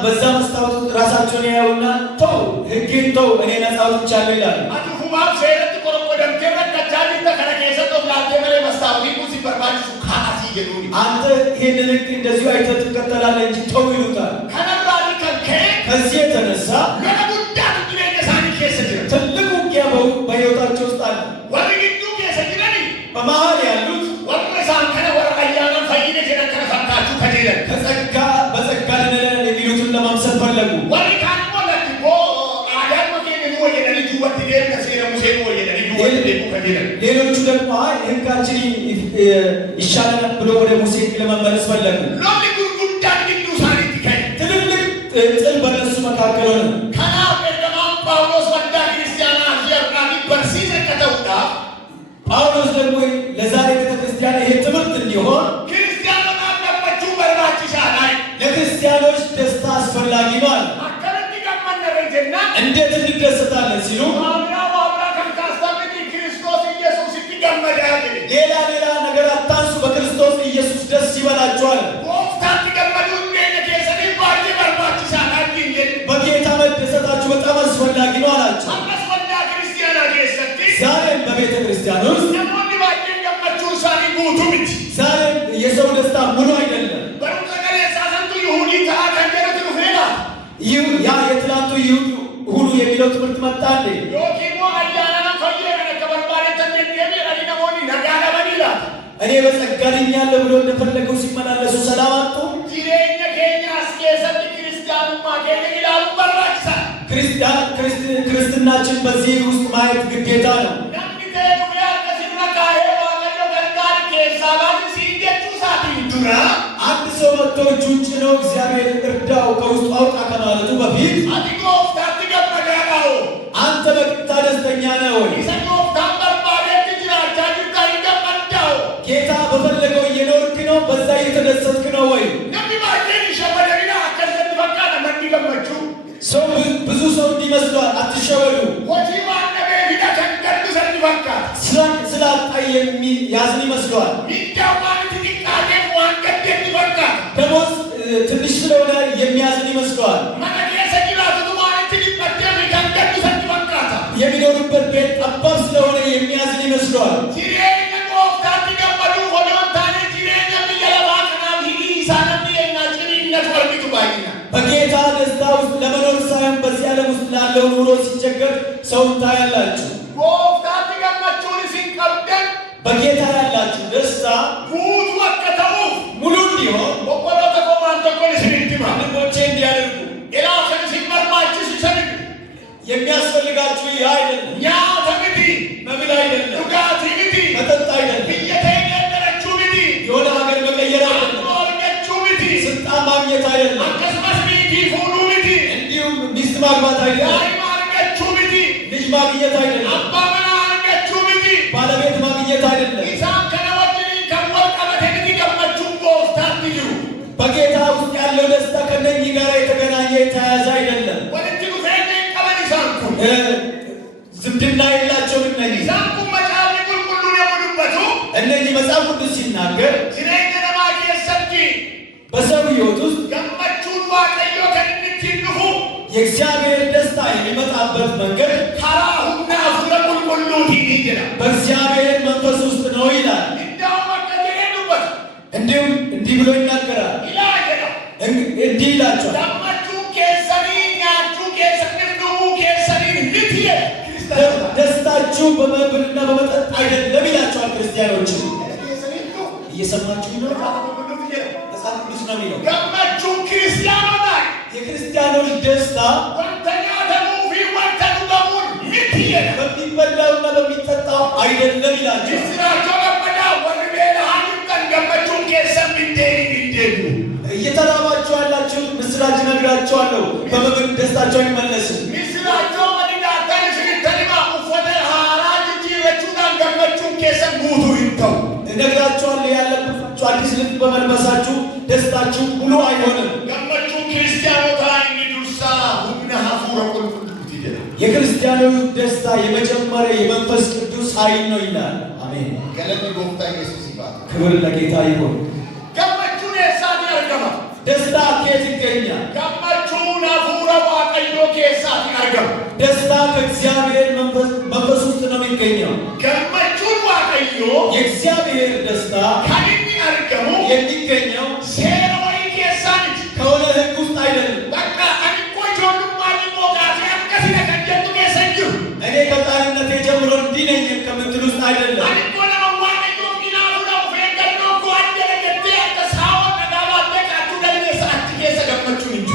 በዛ መስታወት ራሳቸውን ያዩና ተው ሕግን ተው እኔ ነፃ ወጥቻለሁ ይላሉ። አቱፉማም ሴረት ቆረቆደም ከረከቻሊ ተከረከሰቶ ፍላቴ መለ መስታወቲ ኩሲ በርባንሱ ካሲ ጀዱሪ አንተ ይሄንን ሕግ እንደዚሁ አይተህ ትከተላለህ እንጂ ተው ይሉታል። ከነራዲ ከንከ ከዚህ የተነሳ ለጉዳት ግለኝ ሳኒ ከሰጀ ትልቅ ውጊያ በሕይወታቸው ውስጥ አለ። ወርግዱ ከሰጀኒ በመሃል ያሉት ወርሳን ከነ ወራያና ፈይኔ ጀነከረ ፈታችሁ ከጀለ ከጸጋ በጸጋ ድነናል የሚሉትን ለማምሰል ፈለጉ። ወሪካን ወለክ ቦ አዳም መከነ ወየደኒ ጁወት ደም ከሰረ ሙሴ ወየደኒ ጁወት ደም ከጀለ ሌሎቹ ደግሞ አይ ሕጋችን ይሻለናል ብሎ ወደ ሙሴ ለመመለስ ፈለጉ። ሎሊ ጉርጉዳ ግዱ ሳሪት ከይ ትልልቅ ጥል በነሱ መካከል ሆነ። ከና በደማም ጳውሎስ ወዳ ክርስቲያና ዘራኒ በርሲዘ ከተውዳ ጳውሎስ ደግሞ ለዛሬ ቤተክርስቲያን ይሄ ትምህርት እንዲሆን ክርስቲያኖና አቀበቹ በርባች ሻላይ ለክርስቲያኖች ደስታ አስፈላጊ ነው አለ። አከረቲ ከመነረጀና እንዴት እንደሰታለን ሲሉ አብራ ከንካስተምቲ ክርስቶስ ኢየሱስ ይገመዳል ሌላ ነገር አታንሱ፣ በክርስቶስ ኢየሱስ ደስ ይበላችኋል። ወፍታት ይገመዱ እንደነ ከሰኒ ባጂ በርባች ሻላይ በጌታ መደሰታችሁ በጣም አስፈላጊ ነው አላቸው። አስፈላጊ ክርስቲያና ገሰቲ ዛሬም በቤተ ክርስቲያን ውስጥ ነሞኒ ባጂ ገመቹ ሳኒ ጉቱምት ዛሬም የሰው ደስታ ሙሉ አይደለም። በሩቀቀለ ሳሰንቱ ይሁዲ ታከንደረቱ ፍሬዳ ያ የትላንቱ ሁሉ የሚለው ትምህርት መጣ እንዴ? ዮኪሞ አያናና ፈየረ ከበርባሬ ተንደሚ አዲነሞኒ ነጋዳ በዲላ እኔ በጸጋ ድኛለሁ ብሎ እንደፈለገው ሲመላለሱ ሰላም አጡ። ጂሬኛ ኬኛ አስኬሰት ክርስቲያኑ ማገኘ ይላሉ በርባችሳ ክርስትናችን በዚህ ውስጥ ማየት ግዴታ ነው። ነምኒቴ ዱሪያ ከሲና ካሄ ዋቀዮ ገርጋር ከሳባን ሲንጀቹ ሳቲ ዱራ አንድ ሰው መጥቶ እጁን ጭኖ እግዚአብሔር እርዳው ከውስጡ አውጣ ከማለቱ በፊት አዲጎ ፍታት ገመዳው አንተ በቅታ ደስተኛ ነህ ወይ? ይሰኞ ታምበርባሬ ትጅራቻ ጅታ ይገመዳው ጌታ በፈለገው እየኖርክ ነው? በዛ እየተደሰትክ ነው ወይ? ነሚ ባጀን ሸበደና አከሰት በቃ ለምን ገመቹ ሰው ብዙ ሰው እንዲመስሏል። አትሸወዱ። ወቲ ማነቤ ቢዳ ከንገዱ ሰድ በቃ ስላጣ ያዝን ይመስለዋል። ሚዳማን ትንቃቴ ዋንቀደ በቃ ደሞዝ ትንሽ ስለሆነ የሚያዝን ይመስለዋል። ማነጌ ሰጅራቱ ማለት ትንቀደ ከንገዱ ሰድ በቃ የሚኖርበት ቤት ጠባብ ስለሆነ የሚያዝን ይመስለዋል። ጂሬኛ ወፍታት ገመዱ ሆዶንታኔ ጂሬኛ ሚገለባና ሂዲ ሳነም የናጭኒነት ወርቢቱ ባይና በጌታ ደስታ ውስጥ ለመኖር ሳይሆን በዚህ ዓለም ውስጥ ላለው ኑሮ ሲቸገር ሰውን ታያላችሁ። ወፍታት ገመቹን ሲንቀርደን በጌታ ያላችሁ ደስታ ጉት ወቀተው ሙሉ እንዲሆን ወቆሎ ተቆማን ተቆል ሲንቲማ ወንድሞቼ እንዲያደርጉ ኢላከን ሲመርማች ሲሰንግ የሚያስፈልጋችሁ ይህ አይደለም። ኛ ተምቲ መብል አይደለም፣ ዱጋቲ ምቲ መጠጥ አይደለም፣ እየተገደረቹ ምቲ የሆነ ሀገር መቀየር አይደለም፣ ወርገቹ ምቲ ስልጣን ማግኘት አይደለም፣ አከስማስ ምቲ ፉሉ ምቲ እንዲሁም ሚስት ማግባት አይደለም። ዝምድና የላቸውም። እነዚህ ሳንኩ መጫል ቁልቁሉ የሙሉበቱ እነዚህ መጽሐፍ ቅዱስ ሲናገር ጅሬኛ ነማቂ ሰብጂ በሰው ሕይወት ውስጥ ገመቹን ዋቀዮ ከንትንሁ የእግዚአብሔር ደስታ የሚመጣበት መንገድ ካራሁና አፉረ ቁልቁሉ ይይጀራ በእግዚአብሔር መንፈስ ውስጥ ነው ይላል። እንደው መቀየሩበት እንዲሁም እንዲህ ብሎ ይናገራል። ይላጀራ እንዲህ ይላቸዋል ገመቹ ከሰኒ ኛቹ ከሰንዱ ከሰኒ ልትየ ደስታችሁ በመብልና በመጠጥ አይደለም ይላቸዋል። ክርስቲያኖች እየሰማችሁ ነው? መጽሐፍ ቅዱስ ነው የሚለው። ገመቹ ክርስቲያኖች የክርስቲያኖች ደስታ ወንተኛ ተሙፊ ወንተኑ ደሙን ልትየ በሚበላውና በሚጠጣው አይደለም ይላቸዋል። ይስራቸው ለበዳ ወርቤላ ሀኒቀን ገመቹ ከሰም እንዴት እየተራባችሁ ያላችሁ ምስራች ነግራችኋለሁ። በመብል ደስታቸው አይመለስም። ምስራቸው ወዲዳታን ሽግተኒማ ኡፈተ ሃራጅ ጂረቹዳን ገመቹ ከሰም ሙቱ ይተው እነግራችኋለሁ። ያለባችሁ አዲስ ልብስ በመልበሳችሁ ደስታችሁ ሙሉ አይሆንም። ገመቹ ክርስቲያኖታ እንግዱሳ ሁብነ ሀፉረ ቁልቁሉት ይደረ የክርስቲያኖች ደስታ የመጀመሪያ የመንፈስ ቅዱስ ኃይል ነው ይላል። አሜን። ገለኒ ጎፍታ ኢየሱስ ይባል። ክብር ለጌታ ይሁን። ገመቹ የሳኒ አርገማ ደስታ ከየት ይገኛል? ገመቹ ሀፉረ ዋቀዮ ከሳኒ አርገማ ደስታ ከእግዚአብሔር መንፈስ ውስጥ ነው የሚገኘው። ገመቹን ዋቀዮ የእግዚአብሔር ደስታ ከኒ አርገሙ የሚገኘው ሴሮይ ከሳኒ ከሆነ ሕግ ውስጥ አይደለም። በቃ አንቆጆሉ ማኒ ሞጋት ያንከሲነ ከጀቱ ከሰጁ እኔ ከሕፃንነቴ ጀምሮ እንዲህ ነኝ ከምትል ውስጥ አይደለም። አንቆና ዋቀዮ ሚናሉ ነው ፈንገዶ ጓንደለ ገደ ያተሳው ነጋባተ ካቱ ደለ ሰዓት ከሰ ገመቹን እንጂ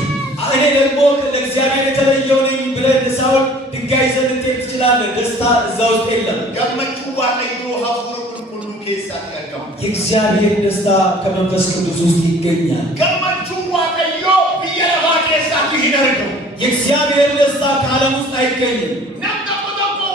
እኔ ደግሞ ለእግዚአብሔር የተለየው ነኝ ብለህ ሳይሆን ድንጋይ ይዘህ ልትሄድ ትችላለህ። ደስታ እዛ ውስጥ የለም። ገመቹ ዋቀዮ ሀፉረ ቁልቁሉ ከሳኒ አርገማ የእግዚአብሔር ደስታ ከመንፈስ ቅዱስ ውስጥ ይገኛል። ገመቹ ዋቀዮ ብየለባ ከሳኒ ይነርገው የእግዚአብሔር ደስታ ከዓለም ውስጥ አይገኝም። ነምተቆ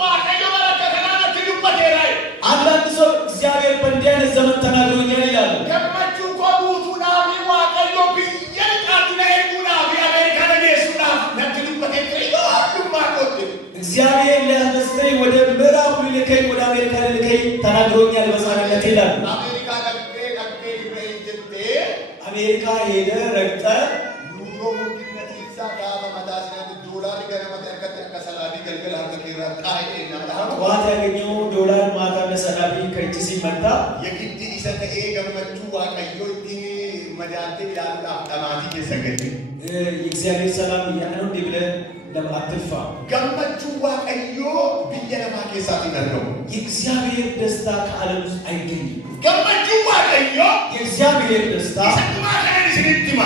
ዋቀዮ በረከተና ትዱበቴራይ አንዳንድ ሰው እግዚአብሔር በእንዲህ አይነት ዘመን ተናግሮኛል ይላሉ። ገመቹ ኮቡቱ ናቢ ዋቀዮ ብየልቃቱ ነይጉና ቢአሜሪካ ነጌሱና ነትዱበቴራይ ሁሉም አቆጥ እግዚአብሔር ሊያስደስተኝ ወደ ምዕራቡ ሊልከኝ ወደ አሜሪካ ሊልከኝ ተናግሮኛል በሕፃንነቴ ይላሉ። አሜሪካ ደቄ ይጀቴ አሜሪካ ሄደ ረግጠ ኑሮ ውድነት ይዛ ዳባ መዳስነት ዶላር ገረመት ያከተ ከሰላዲ ገልገል አርከራ ቃይና ጠዋት ያገኘው ዶላር ማታ ለሰላቢ ከእጅ ሲመታ የግድ ይሰተኤ ገመቹ ዋቀዮ መዳንቴ ይላሉ አፍጠማቲ የሰገድ የእግዚአብሔር ሰላም እያለው እንዲህ ብለህ አትልፋ። ገመቹ ዋቀዮ ብየለማ ከሳት ይነርገው የእግዚአብሔር ደስታ ከዓለም ውስጥ አይገኝም። ገመቹ ዋቀዮ የእግዚአብሔር ደስታ ይሰጥማ ከነሲንቲማ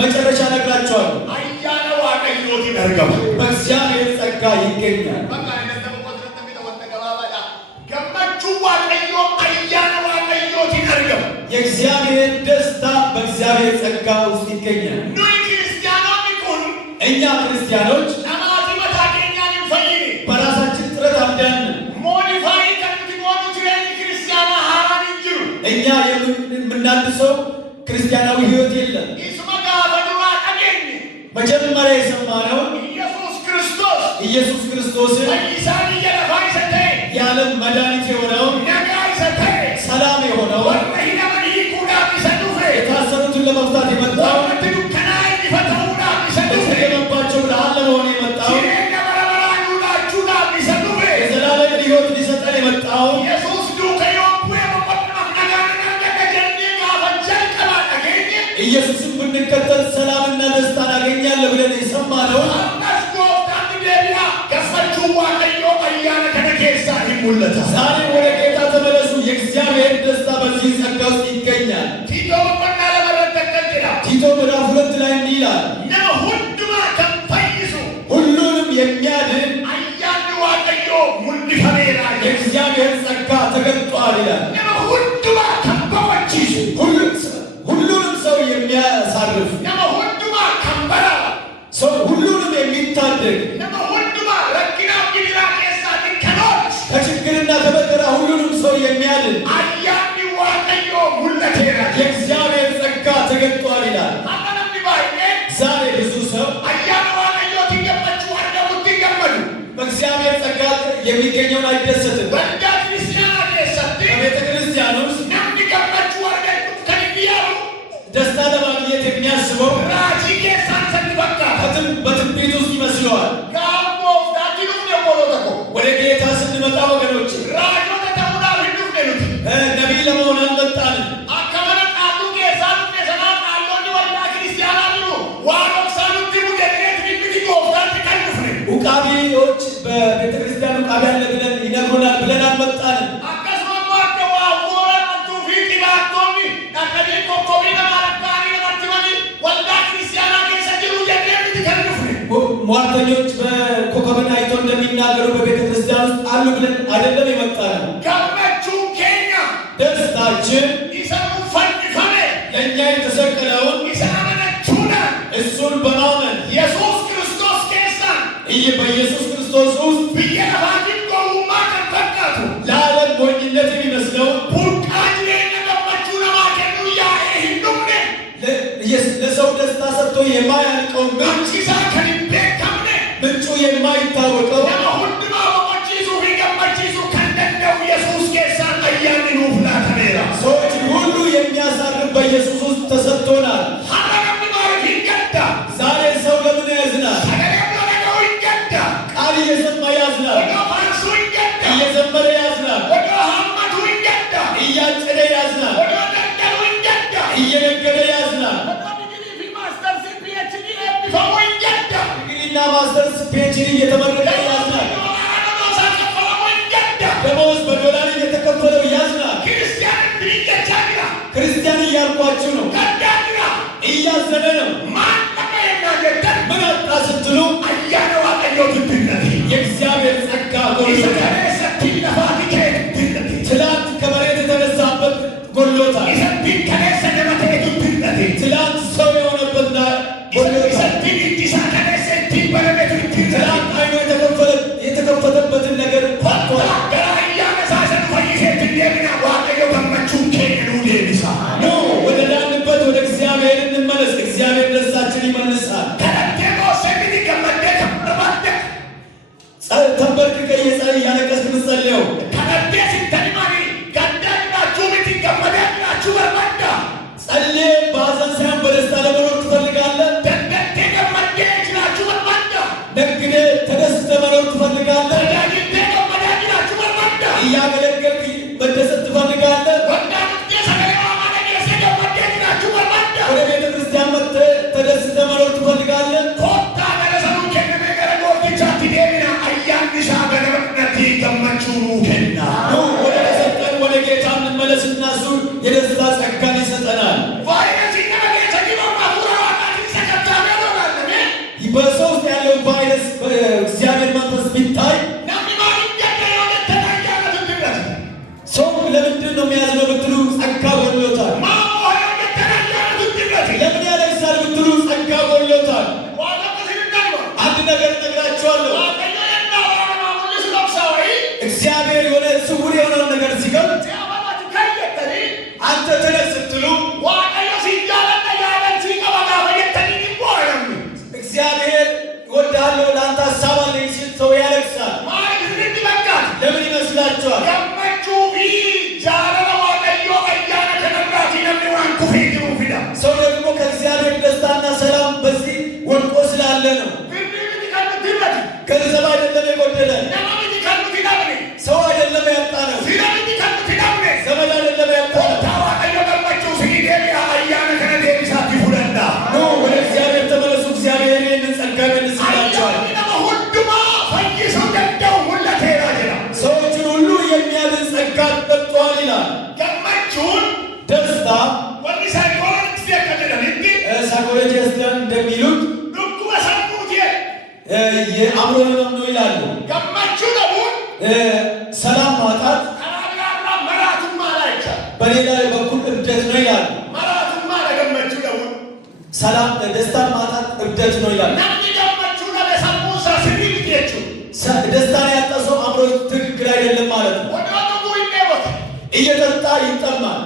መጨረሻ ነግራቸዋለሁ። አያለ ዋቀዮ ይነርገው በእግዚአብሔር ጸጋ ይገኛል። በቃ እንደዚህ ወጥተን ተወጣ ገባባዳ ገመቹ ዋቀዮ አያለ ዋቀዮ ይነርገው የእግዚአብሔር ደስታ በእግዚአብሔር ጸጋ ውስጥ ይገኛል። ኑይ ክርስቲያኖች ይኩን እኛ ክርስቲያኖች ናማቲ መታከኛን ፈይ በራሳችን ጥረት አልዳንም። ሞዲፋይ ከንቲሞኑ ትሬኒ ክርስቲያና ሃራን እንጅሩ እኛ የምናድሰው ክርስቲያናዊ ሕይወት የለም። ኢስመጋ በዱራ አገኝ መጀመሪያ የሰማነው ኢየሱስ ክርስቶስን ፈይሳን እየለፋይ ሰተ የዓለም መድኃኒት የሆነው ነጋይ ሰተ ሰላም የሆነው ወረሂነመን ይኩዳ ቢሰዱፌ የታሰሩትን ለመፍታት የመጣው ወርትዱ ከናይ ቢፈተውዳ ቢሰዱፌ የተገባባቸው ብርሃን ለመሆን የመጣው ሲሬኛ በረበራ ኑዳችሁዳ ቢሰዱፌ የዘላለም ሕይወት ሊሰጠን የመጣው ኢየሱስ ዱከዮፑ የመቆጥናፍ ነጋንና ገገጀኒ ጋፈጀል ቀባቅ አገኘ ኢየሱስን ብንከተል ሰላምና ደስታን አገኛለሁ ብለን የሰማነው ዛሬ ወደ ጌታ ተመለሱ። የእግዚአብሔር ደስታ በዚህ ጸጋ ውስጥ ይገኛል። ቲቶ ምዕራፍ 2 ላይ እንዲህ ይላል፣ ሁሉንም የሚያድን የእግዚአብሔር ጸጋ ተገልጧል ይላል። ሁሉንም ሰው የሚያሳርፍ ሁሉንም የሚታደግ ከችግርና ከመከራ ሁሉንም ሰው የሚያድን የእግዚአብሔር ጸጋ ተገልጧል ይላል። ዛሬ ብዙ ሰው የሚገኘውን አይደሰትም። ወልዳ ክርስቲያና ከሰቲ በቤተ ክርስቲያን ውስጥ ናምዲ ገመቹ ወርደኩት ከንዲያው ደስታ ለማግኘት የሚያስበው ራጂ ከሳን ሰንበካ በትንቢት ውስጥ ይመስለዋል። ጋሞ ዳኪኑ የቆሎተኮ ወደ ጌታ ስንመጣ ወገኖች ራጆ ተተሙዳ ሁሉ ነው ነቢይ ለመሆን አልመጣንም። አከመነ ቃሉ ከሳን ከሰና ቃሉ ወልዳ ክርስቲያና ነው ዋሮክሳኑ ዲቡ ገነት ቢቢ ጎፍታን ተከልፍነ ኡቃቢዎች በቤተ ክርስቲያን ኡቃቢ አለ ብለን ይነግሩናል ብለን አልመጣንም። አከስማማ ከዋ ወራን አንቱ ፊት ባቶኒ ታከዲ ኮኮቢና ማራካኒ ለማትማኒ ወልዳ ክርስቲያና ከሰጅሩ ገነት ተከልፍነ ሟርተኞች በኮከብን አይተው እንደሚናገሩ በቤተ ክርስቲያን ውስጥ አሉ ብለን አይደለም የመጣነው። ገመቹ ኬኛ ደስታችን ይሰሙ ፈንፈኔ ለእኛ የተሰቀለውን ይሰማመነቹና እሱን በማመን ኢየሱስ ክርስቶስ ኬሳን በኢየሱስ ክርስቶስ ውስጥ ብየነፋጅን ጎሩማ ከንፈቃቱ ለዓለም ሞኝነት የሚመስለውን ቡርቃጅ የነገመቹ ነማከኑ ያኤ hinduምኔ ለሰው ደስታ ሰጥቶ የማያልቀው ጋምቺሳ ከልቤ ከምኔ ምንጩ የማይታወቀው ነማ ሁንድማ በቆቺሱ ፊገመቺሱ ከንደንደው ኢየሱስ ኬሳን አያንኑ ፍላተሜራ ሰዎች ሁሉ የሚያሳርፍ በኢየሱስ ውስጥ ተሰጥቶናል። ሀረገም ማረፍ ይገዳ ዛሬ ሰው ለምን ያዝናል? ሰገደም ለነገው ይገዳ ቃል እየሰማ ያዝናል፣ ወደ ፋርሱ ይገዳ እየዘመረ ያዝናል፣ ወደ ሀመቱ ይገዳ እያጨደ ያዝናል፣ ወደ ደንደሩ ይገዳ እየነገደ ያዝናል። ዲግሪና ማስተርስ ፒኤችዲ እየተመረቀ ያዝናል። ደመወዝ በዶላር እየተከፈለው ያዝናል። ክርስቲያን እያልኳችሁ ነው። እያዘነ ነው። ምን አጣ ስትሉ የእግዚአብሔር ጸጋ ጎሎታል። ትላንት ከመሬት የተነሳበት ጎሎታል። ትላንት ሰው የሆነበት ጎሎታል። ትላንት አይኑ የተከፈተበትን ነገር ፋቷል። ኑ ወደ ዳንበት ወደ እግዚአብሔር እንመለስ። እግዚአብሔር ደስታችን ይመልሳል። ተንበርክከ እያለቀስክ ምጸልየው ጸልዬ በሐዘን ሳይሆን በደስታ ለመኖር ትፈልጋለህ? ነግዴ ተደስተ መኖር ትፈልጋለህ? እያገለገልክ መደሰት ትፈልጋለህ? ወደ ቤተ ክርስቲያን መጥተህ ተደስተ መኖር ትፈልጋለህ? ወደ ተሰጠን ወደ ጌታ እንመለስና እሱ የደስታ ጸጋን ይሰጠናል። በሰው ውስጥ ያለው ቫይረስ በእግዚአብሔር መንፈስ ቢታይ ሰው ለምንድን ነው የሚያዝነው ብትሉ ጸጋ ጎሎታል። ለምን ያለቅሳል ብትሉ ጸጋ ጎሎታል። አንድ ነገር እነግራችኋለሁ። እግዚአብሔር የሆነ ስውር የሆነውን ነገር ሲገልጥ አንተ ተነስ ስትሉ እግዚአብሔር እወድሃለሁ ለአንተ ሀሳብ አለኝ ሲል ሰው ያለቅሳል። ለምን ይመስላችኋል? ሰው ደግሞ ከእግዚአብሔር ደስታና ሰላም በዚህ ወድቆ ስላለ ነው። ገንዘብ አይደለም የጎደለ፣ ሰው አይደለም ያጣ ነው፣ ዘመድ አይደለም ያጣ ነው። ወደ እግዚአብሔር ተመለሱ። እግዚአብሔር ይህንን ጸጋ ይመልስላችኋል። ሰዎችን ሁሉ የሚያድን ጸጋ ተሰጥቷል ይላል። ደስታ ሳይኮሎጂስት እንደሚሉት የአእምሮ ህመም ነው ይላሉ። ሰላም ማጣት በሌላ በኩል እብደት ነው ይላሉ። ሰላም ደስታን ማጣት እብደት ነው ይላሉ። ደስታን ያጣ ሰው አእምሮ ትክክል አይደለም ማለት ነው። እየጠጣ ይጠማል፣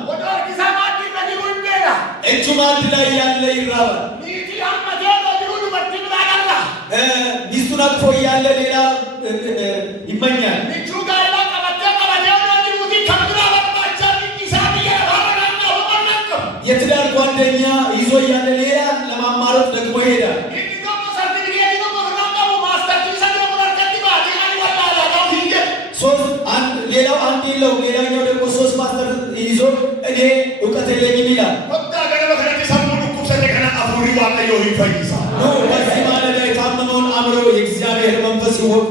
እጁ ማዕድ ላይ ያለ ይራባል፣ ሚስቱን አቅፎ እያለ ሌላ ይመኛል። የትዳር ጓደኛ ይዞ ያለ ሌላ ለማማረጥ ደግሞ ይሄዳል። ሌላው አንድ ይለው ሌላኛው ደግሞ 3 ማስተር ይዞ እኔ ዕውቀት የለኝም ይላል። በዚህ ማለዳ የታመመውን አእምሮ የእግዚአብሔር መንፈስ ይሆን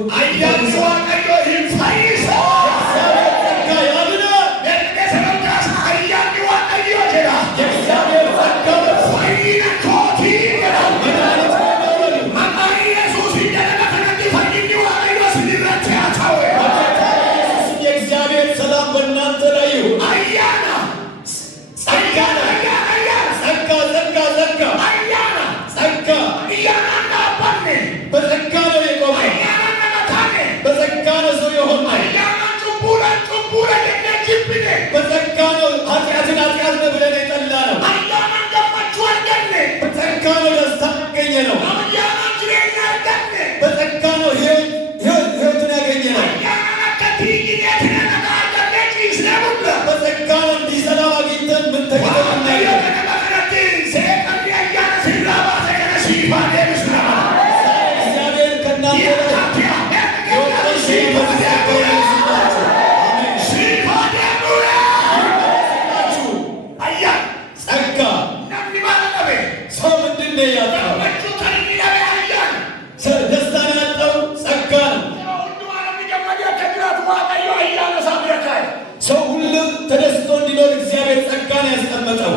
ሰው ሁሉ ተደስቶ እንዲኖር እግዚአብሔር ጸጋን ያስቀመጠው።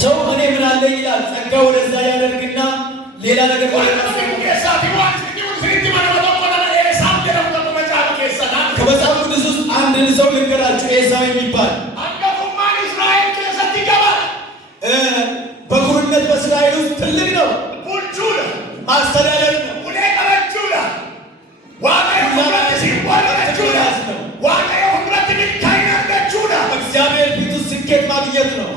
ሰው እኔ ምን አለኝ ይላል። ጸጋ ወደዛ ያደርግና ሌላ ነገር ከመጽሐፍ ቅዱስ ውስጥ አንድን ሰው ልንገራችሁ። ኤሳው የሚባል በኩርነት በእስራኤል ውስጥ ትልቅ ነው። ማስተዳደር ነው። እግዚአብሔር ፊቱ ስኬት ማግኘት ነው።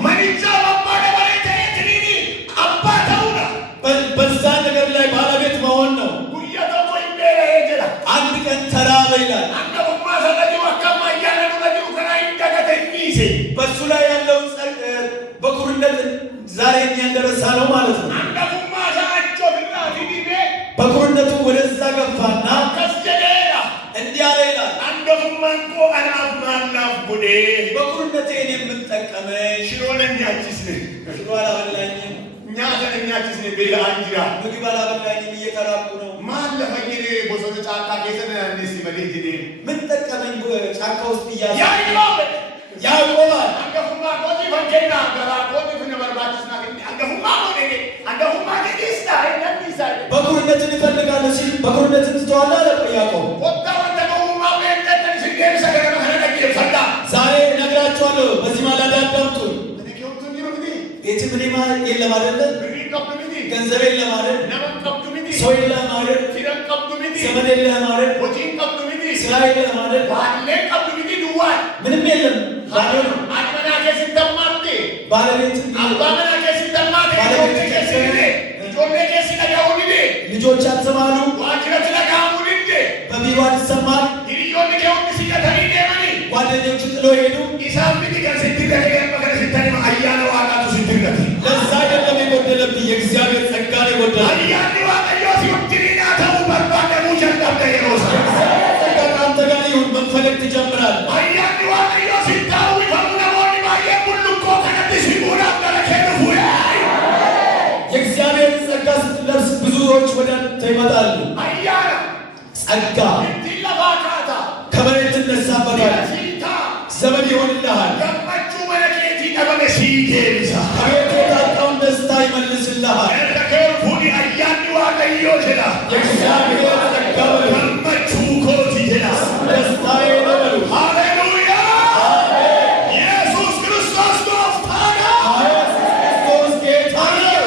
በዛ ነገር ላይ ባለቤት መሆን ነው። አንድ ቀን ተራበ ይላል። በሱ ላይ ያለውን በኩርነት ዛሬ የሚያንደረሳ ነው ማለት ነው። በኩርነቱ ወደዛ ገፋና እንዲህ አለ ይላል። በኩርነቴ እኔ የምጠቀመኝ ሽሮ አላበላኝም፣ ምግብ አላበላኝም፣ እየተራብኩ ነው። ምን ጠቀመኝ? ጫካ ውስጥ ያዕቆብ በኩርነትን እፈልጋለሁ ሲል በኩርነትን ትተዋለህ አለ ያዕቆብ። ዛሬ እነግራችኋለሁ፣ በዚህ ማለዳ አዳምጡኝ። ቤት ምንም የለም አይደለ? ገንዘብ የለም አይደል? ሰው የለም አይደል? ዘመድ የለም አይደል? ስራ የለም አይደል? ምንም የለም። ልጆች አትሰማሉ፣ በቢሮ አትሰማል። ጓደኞች ጥሎ ሄዱ። ለዛ አይደለም የጎደለብኝ፣ የእግዚአብሔር ጸጋ ነው የጎደለብኝ። ከአንተ ጋር ይሁን፣ መፈለግ ትጀምራለህ። የእግዚአብሔር ጸጋ ስትለብስ ብዙዎች ወደ አንተ ይመጣሉ። ጸጋ ከመሬት ትነሳበታለህ፣ ዘመድ ይሆንልሃል። ከቤት የታጣውን ደስታ ይመልስልሃል። የእግዚአብሔር ጸጋ ደስታዬ ነው በሉ። ሃሌሉያ! ኢየሱስ ክርስቶስ ጌታ ነው።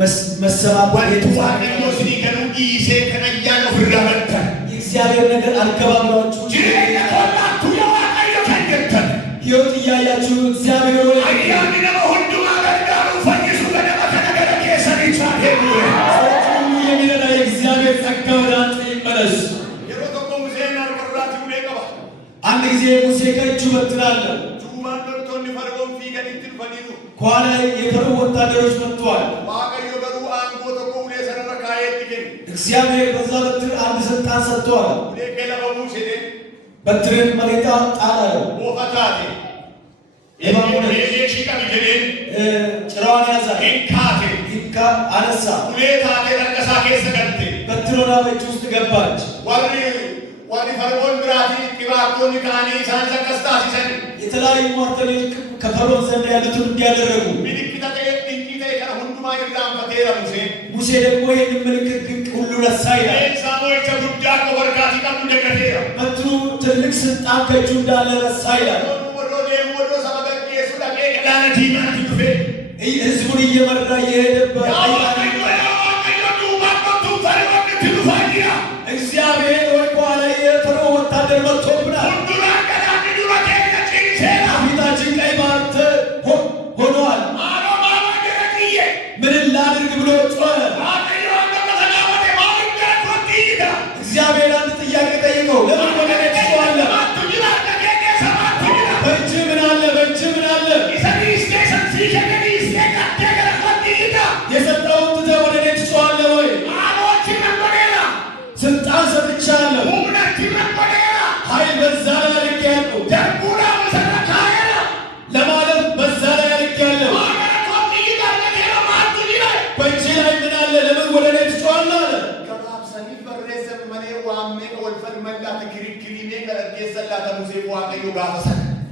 መሰማት ዋቀዮ ሲኒ ገኑ ኢሴ ከነያን ፍራመተ እግዚአብሔር ነገር አልገባባችሁ ጅሬኛ ኮላቱ ያዋቀዮ ከንገተን ሕይወት እያያችሁ እግዚአብሔር ወይ አያኒ ነው ሁሉ ማገዳሩ ፈይሱ ገደመ ከነገረ ከሰሪቻ ሄዱ የሚረዳ የእግዚአብሔር ጸጋ ወደ አንተ ይመለስ። የሮቶኮ ሙሴና አርቀራት ሁሌ ቀባ አንድ ጊዜ ሙሴ ከእጁ በትር አለ። ጁማን ዶርቶኒ ፈርዖን ፊገኒትን ፈኒኑ ከኋላ የፈርዖን ወታደሮች መጥተዋል። ዋቀዮ ገሩ አንጎ ተኮ ሁሌ ሰረረ ካየት ግን እግዚአብሔር በዛ በትር አንድ ስልጣን ሰጥቷል። ሁሌ ገለበ ሙሴ በትርን መሬት ጣለ። ወፈታቴ የማሙነ የሺካ ቢጀኔ ጭራዋን ያዛ ኢንካቴ ኢንካ አነሳ። ሁሌታቴ ረቀሳ ኬሰ ገልቴ በትሮና በእጅ ውስጥ ገባች። ዋሪ ፈርዖን ብራቲ ቂባቶኒ ካኒ ሳንሰ ከስታ ሲሰን የተለያዩ ሟርተኞች ከፈርዖን ዘንድ ያሉትን እንዲያደረጉ ምልክታ ድንቂተ ከሁንዱማ ይርዳም ፈቴራ ሙሴ ሙሴ ደግሞ ይህን ምልክት ድንቅ ሁሉ ረሳ ይላል። ሳሞይ ተጉዳ ኮበርካቲ ቀሙ እንደከቴራ በትሩ ትልቅ ስልጣን ከእጁ እንዳለ ረሳ ይላል። ወዶ ሰበገ ኢየሱስ ዳቄ ቀዳነ ዲማን ትዱፌ ህዝቡን እየመራ እየሄደበት እግዚአብሔር ወይ በኋላ የፈርዖን ወታደር መጥቶብናል፣ ፊታችን ቀይ ባህር ሆኗል፣ ምን ላድርግ ብሎ ጮኸ። እግዚአብሔር አንድ ጥያቄ ጠይቀው፣ ለምን ወደ እኔ ትጮኻለህ? በእጅህ ምን አለ? በእጅህ ምን አለ? የሰጠውን ትተህ ወደ እኔ ትጮኻለህ ወይ? ስልጣን ሰጥቻለሁ፣ ኃይል በዛ ላይ አድርጌያለሁ፣ ለማለፍ በዛ ላይ አድርጌያለሁ። በእጅህ ላይ ምን አለ? ለምን ወደ እኔ ትጮኻለህ አለ።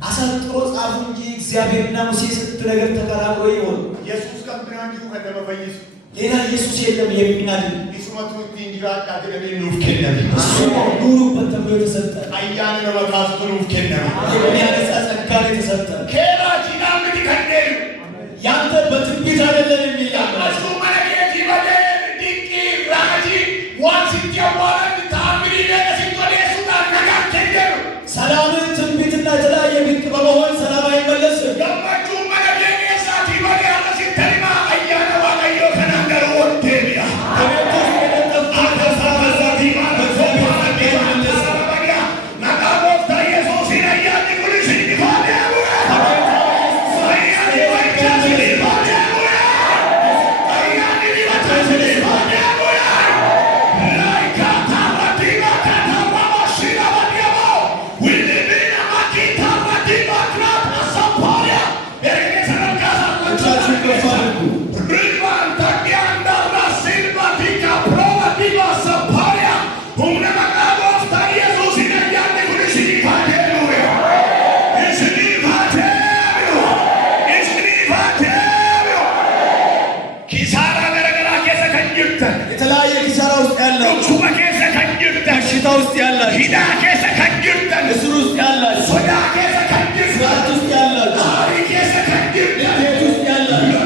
አሳጥሮ ጻፉ እንጂ እግዚአብሔርና ሙሴ ስንት ነገር ተከራክሮ ይሆን። ኢየሱስ ከምብራን ዲሁ ከደመ ፈይሱ ሌላ ኢየሱስ የለም የሚናድን ኢሱመቱ እንዲራጣ ደለ ኑፍ ከነቢ እሱ ኑሩበት ተብሎ የተሰጠ አያነ ለመካስቱ ኑፍ ከነቢ የሚያነጻ ጸጋ የተሰጠ ከራጂ ናምዲ ከነቢ ያንተ በትንቢት አይደለም የሚላል አሱ መለከት ይበደ ዲቂ ራጂ ዋንስ ይያዋለ ታምሪ ለሲቶ ለሱና ነገር ከነቢ ሰላምን ትንቢትና የተለያየ ድንቅ በመሆን ሰላም አይመለስም። ገመቹ መለከት የሳቲ ወደ ያለሲ ተሪማ አያነ ዋቀዮ ከናገሩ ወደቢያ የተለያየ ኪሳራ ውስጥ ያለው በሽታ ውስጥ ያላችሁ እስር ውስጥ ያላችሁ ስርዓት ውስጥ ያላችሁ ቤት ውስጥ ያላችሁ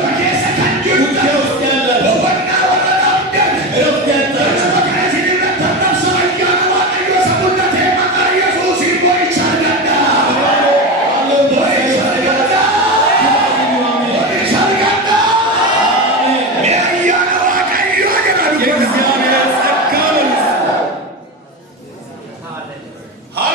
ውጊያ ውስጥ ያላችሁ እረፍት ያጣችሁ ሃሌሉያ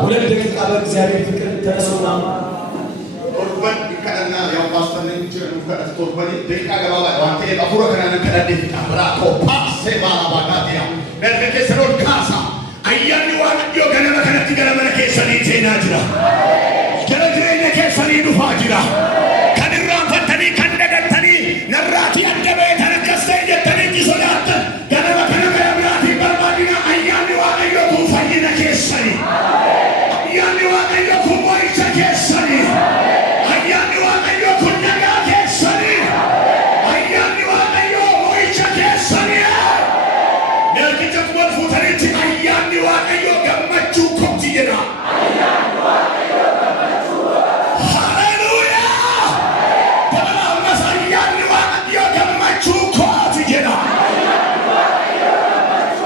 ሁለት ደቂቃ በእግዚአብሔር ፍቅር ተነሱና ቶርበን ይከደና ያው ፓስተር ነኝ ይችላል ቶርበን ደቂቃ ገባባ ዋንቴ አፉረ ከናነ ከዳዴ ፍቃራ ኮፓሴ ባላባጋቲያ ነርከ ሰሮድ ካሳ አያኒ ዋንዮ ገነመ ከነቲ ገነመ ከሰኒ ዜና ጅራ ገረጅሬነ ከሰኒ ዱፋ ጅራ ከድራን ፈተኒ ከንደገተኒ ነራቲ አንደበ ተነከስተ የተኒ ሶዳት ገነመ ከነመ ያብራቲ በርባዲና አያኒ ዋንዮ ኩፈይነ ከሰኒ አያኒ ዋንዮ ኩሞይቸ ከሰኒ አያኒ ዋንዮ ኩነጋ ከሰኒ አያኒ ዋንዮ ሞይቸ ከሰኒ ነርኪቸ ኩወል ፉተኒቲ አያኒ ዋንዮ ገመቹ ኮቲየና አያኒ ዋንዮ ገመቹ ሃሌሉያ ተባላውናስ አያኒ ዋንዮ ገመቹ ኮቲየና አያኒ ዋንዮ ገመቹ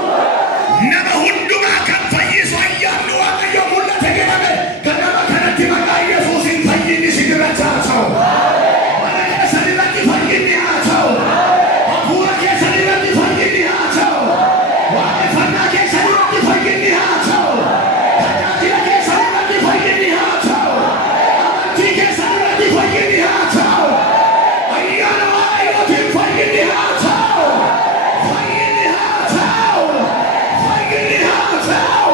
ነመ ሁንዱማ ከፈይሱ አያኒ ዋንዮ ሙለተ ገነመ ገነመ ከነቲ መቃ ኢየሱስን ፈይኒ ሲግረቻቸው ወለከ ሰሊበቲ ፈይኒ አቸው አፉረ ከሰሊበቲ ፈይኒ አቸው ዋቀፈና ከሰሊበቲ ፈይኒ አቸው ተጃጅለ ከሰሊበቲ ፈይኒ አቸው አመንቲ ከሰሊበቲ ፈይኒ አቸው አያነ ዋዮትን ፈይኒ አቸው ፈይኒ አቸው ፈይኒ አቸው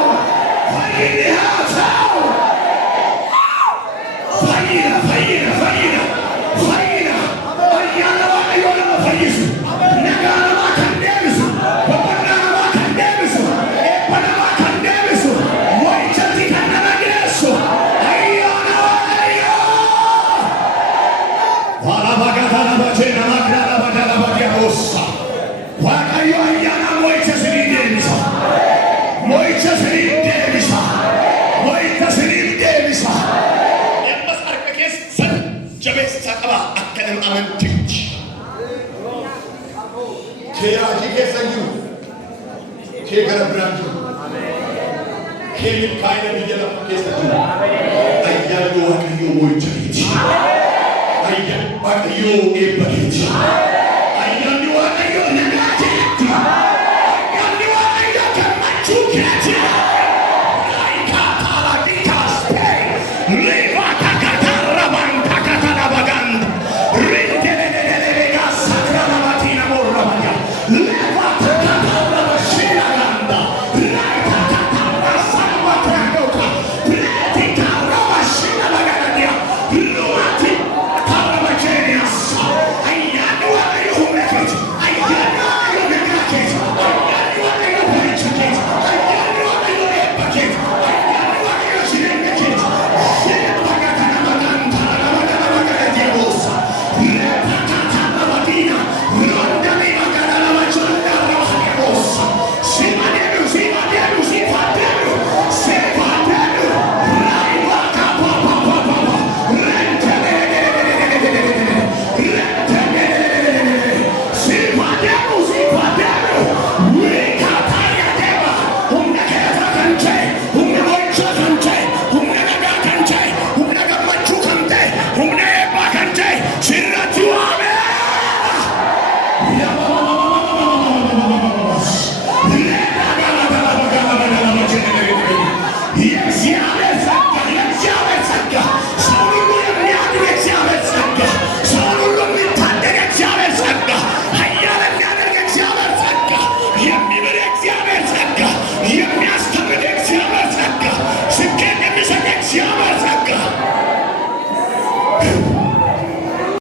ፈይኒ አቸው ፈይና ፈይና ፈይና ፈይና አያነ ዋዮ ለመፈይሱ ነጋነማ ከንደብሱ በቆናነማ ከንደብሱ ኤበነማ ከንደብሱ ሞይቸቲ ከነነግነሱ አያነ ዋዮ ዋላባጋታላባቼና ማክራላባዳላባዲያሮሳ ዋቃዮ አያና ሞይቸ ስኒ ደቢሳ ሞይቸ ስኒ ደቢሳ ሞይቸ ስኒ ደቢሳ የመስ አርከኬስ ሰን ጀቤስ ሳቀባ አከነም አመንትች ኬያጂ ኬሰኙ ኬገረብራጁ ኬሚል ካይነ ቢጀላ ኬሰኙ አያዮ ዋቃዮ ሞይቸ ቢች አያ ዋቃዮ ኤበኬ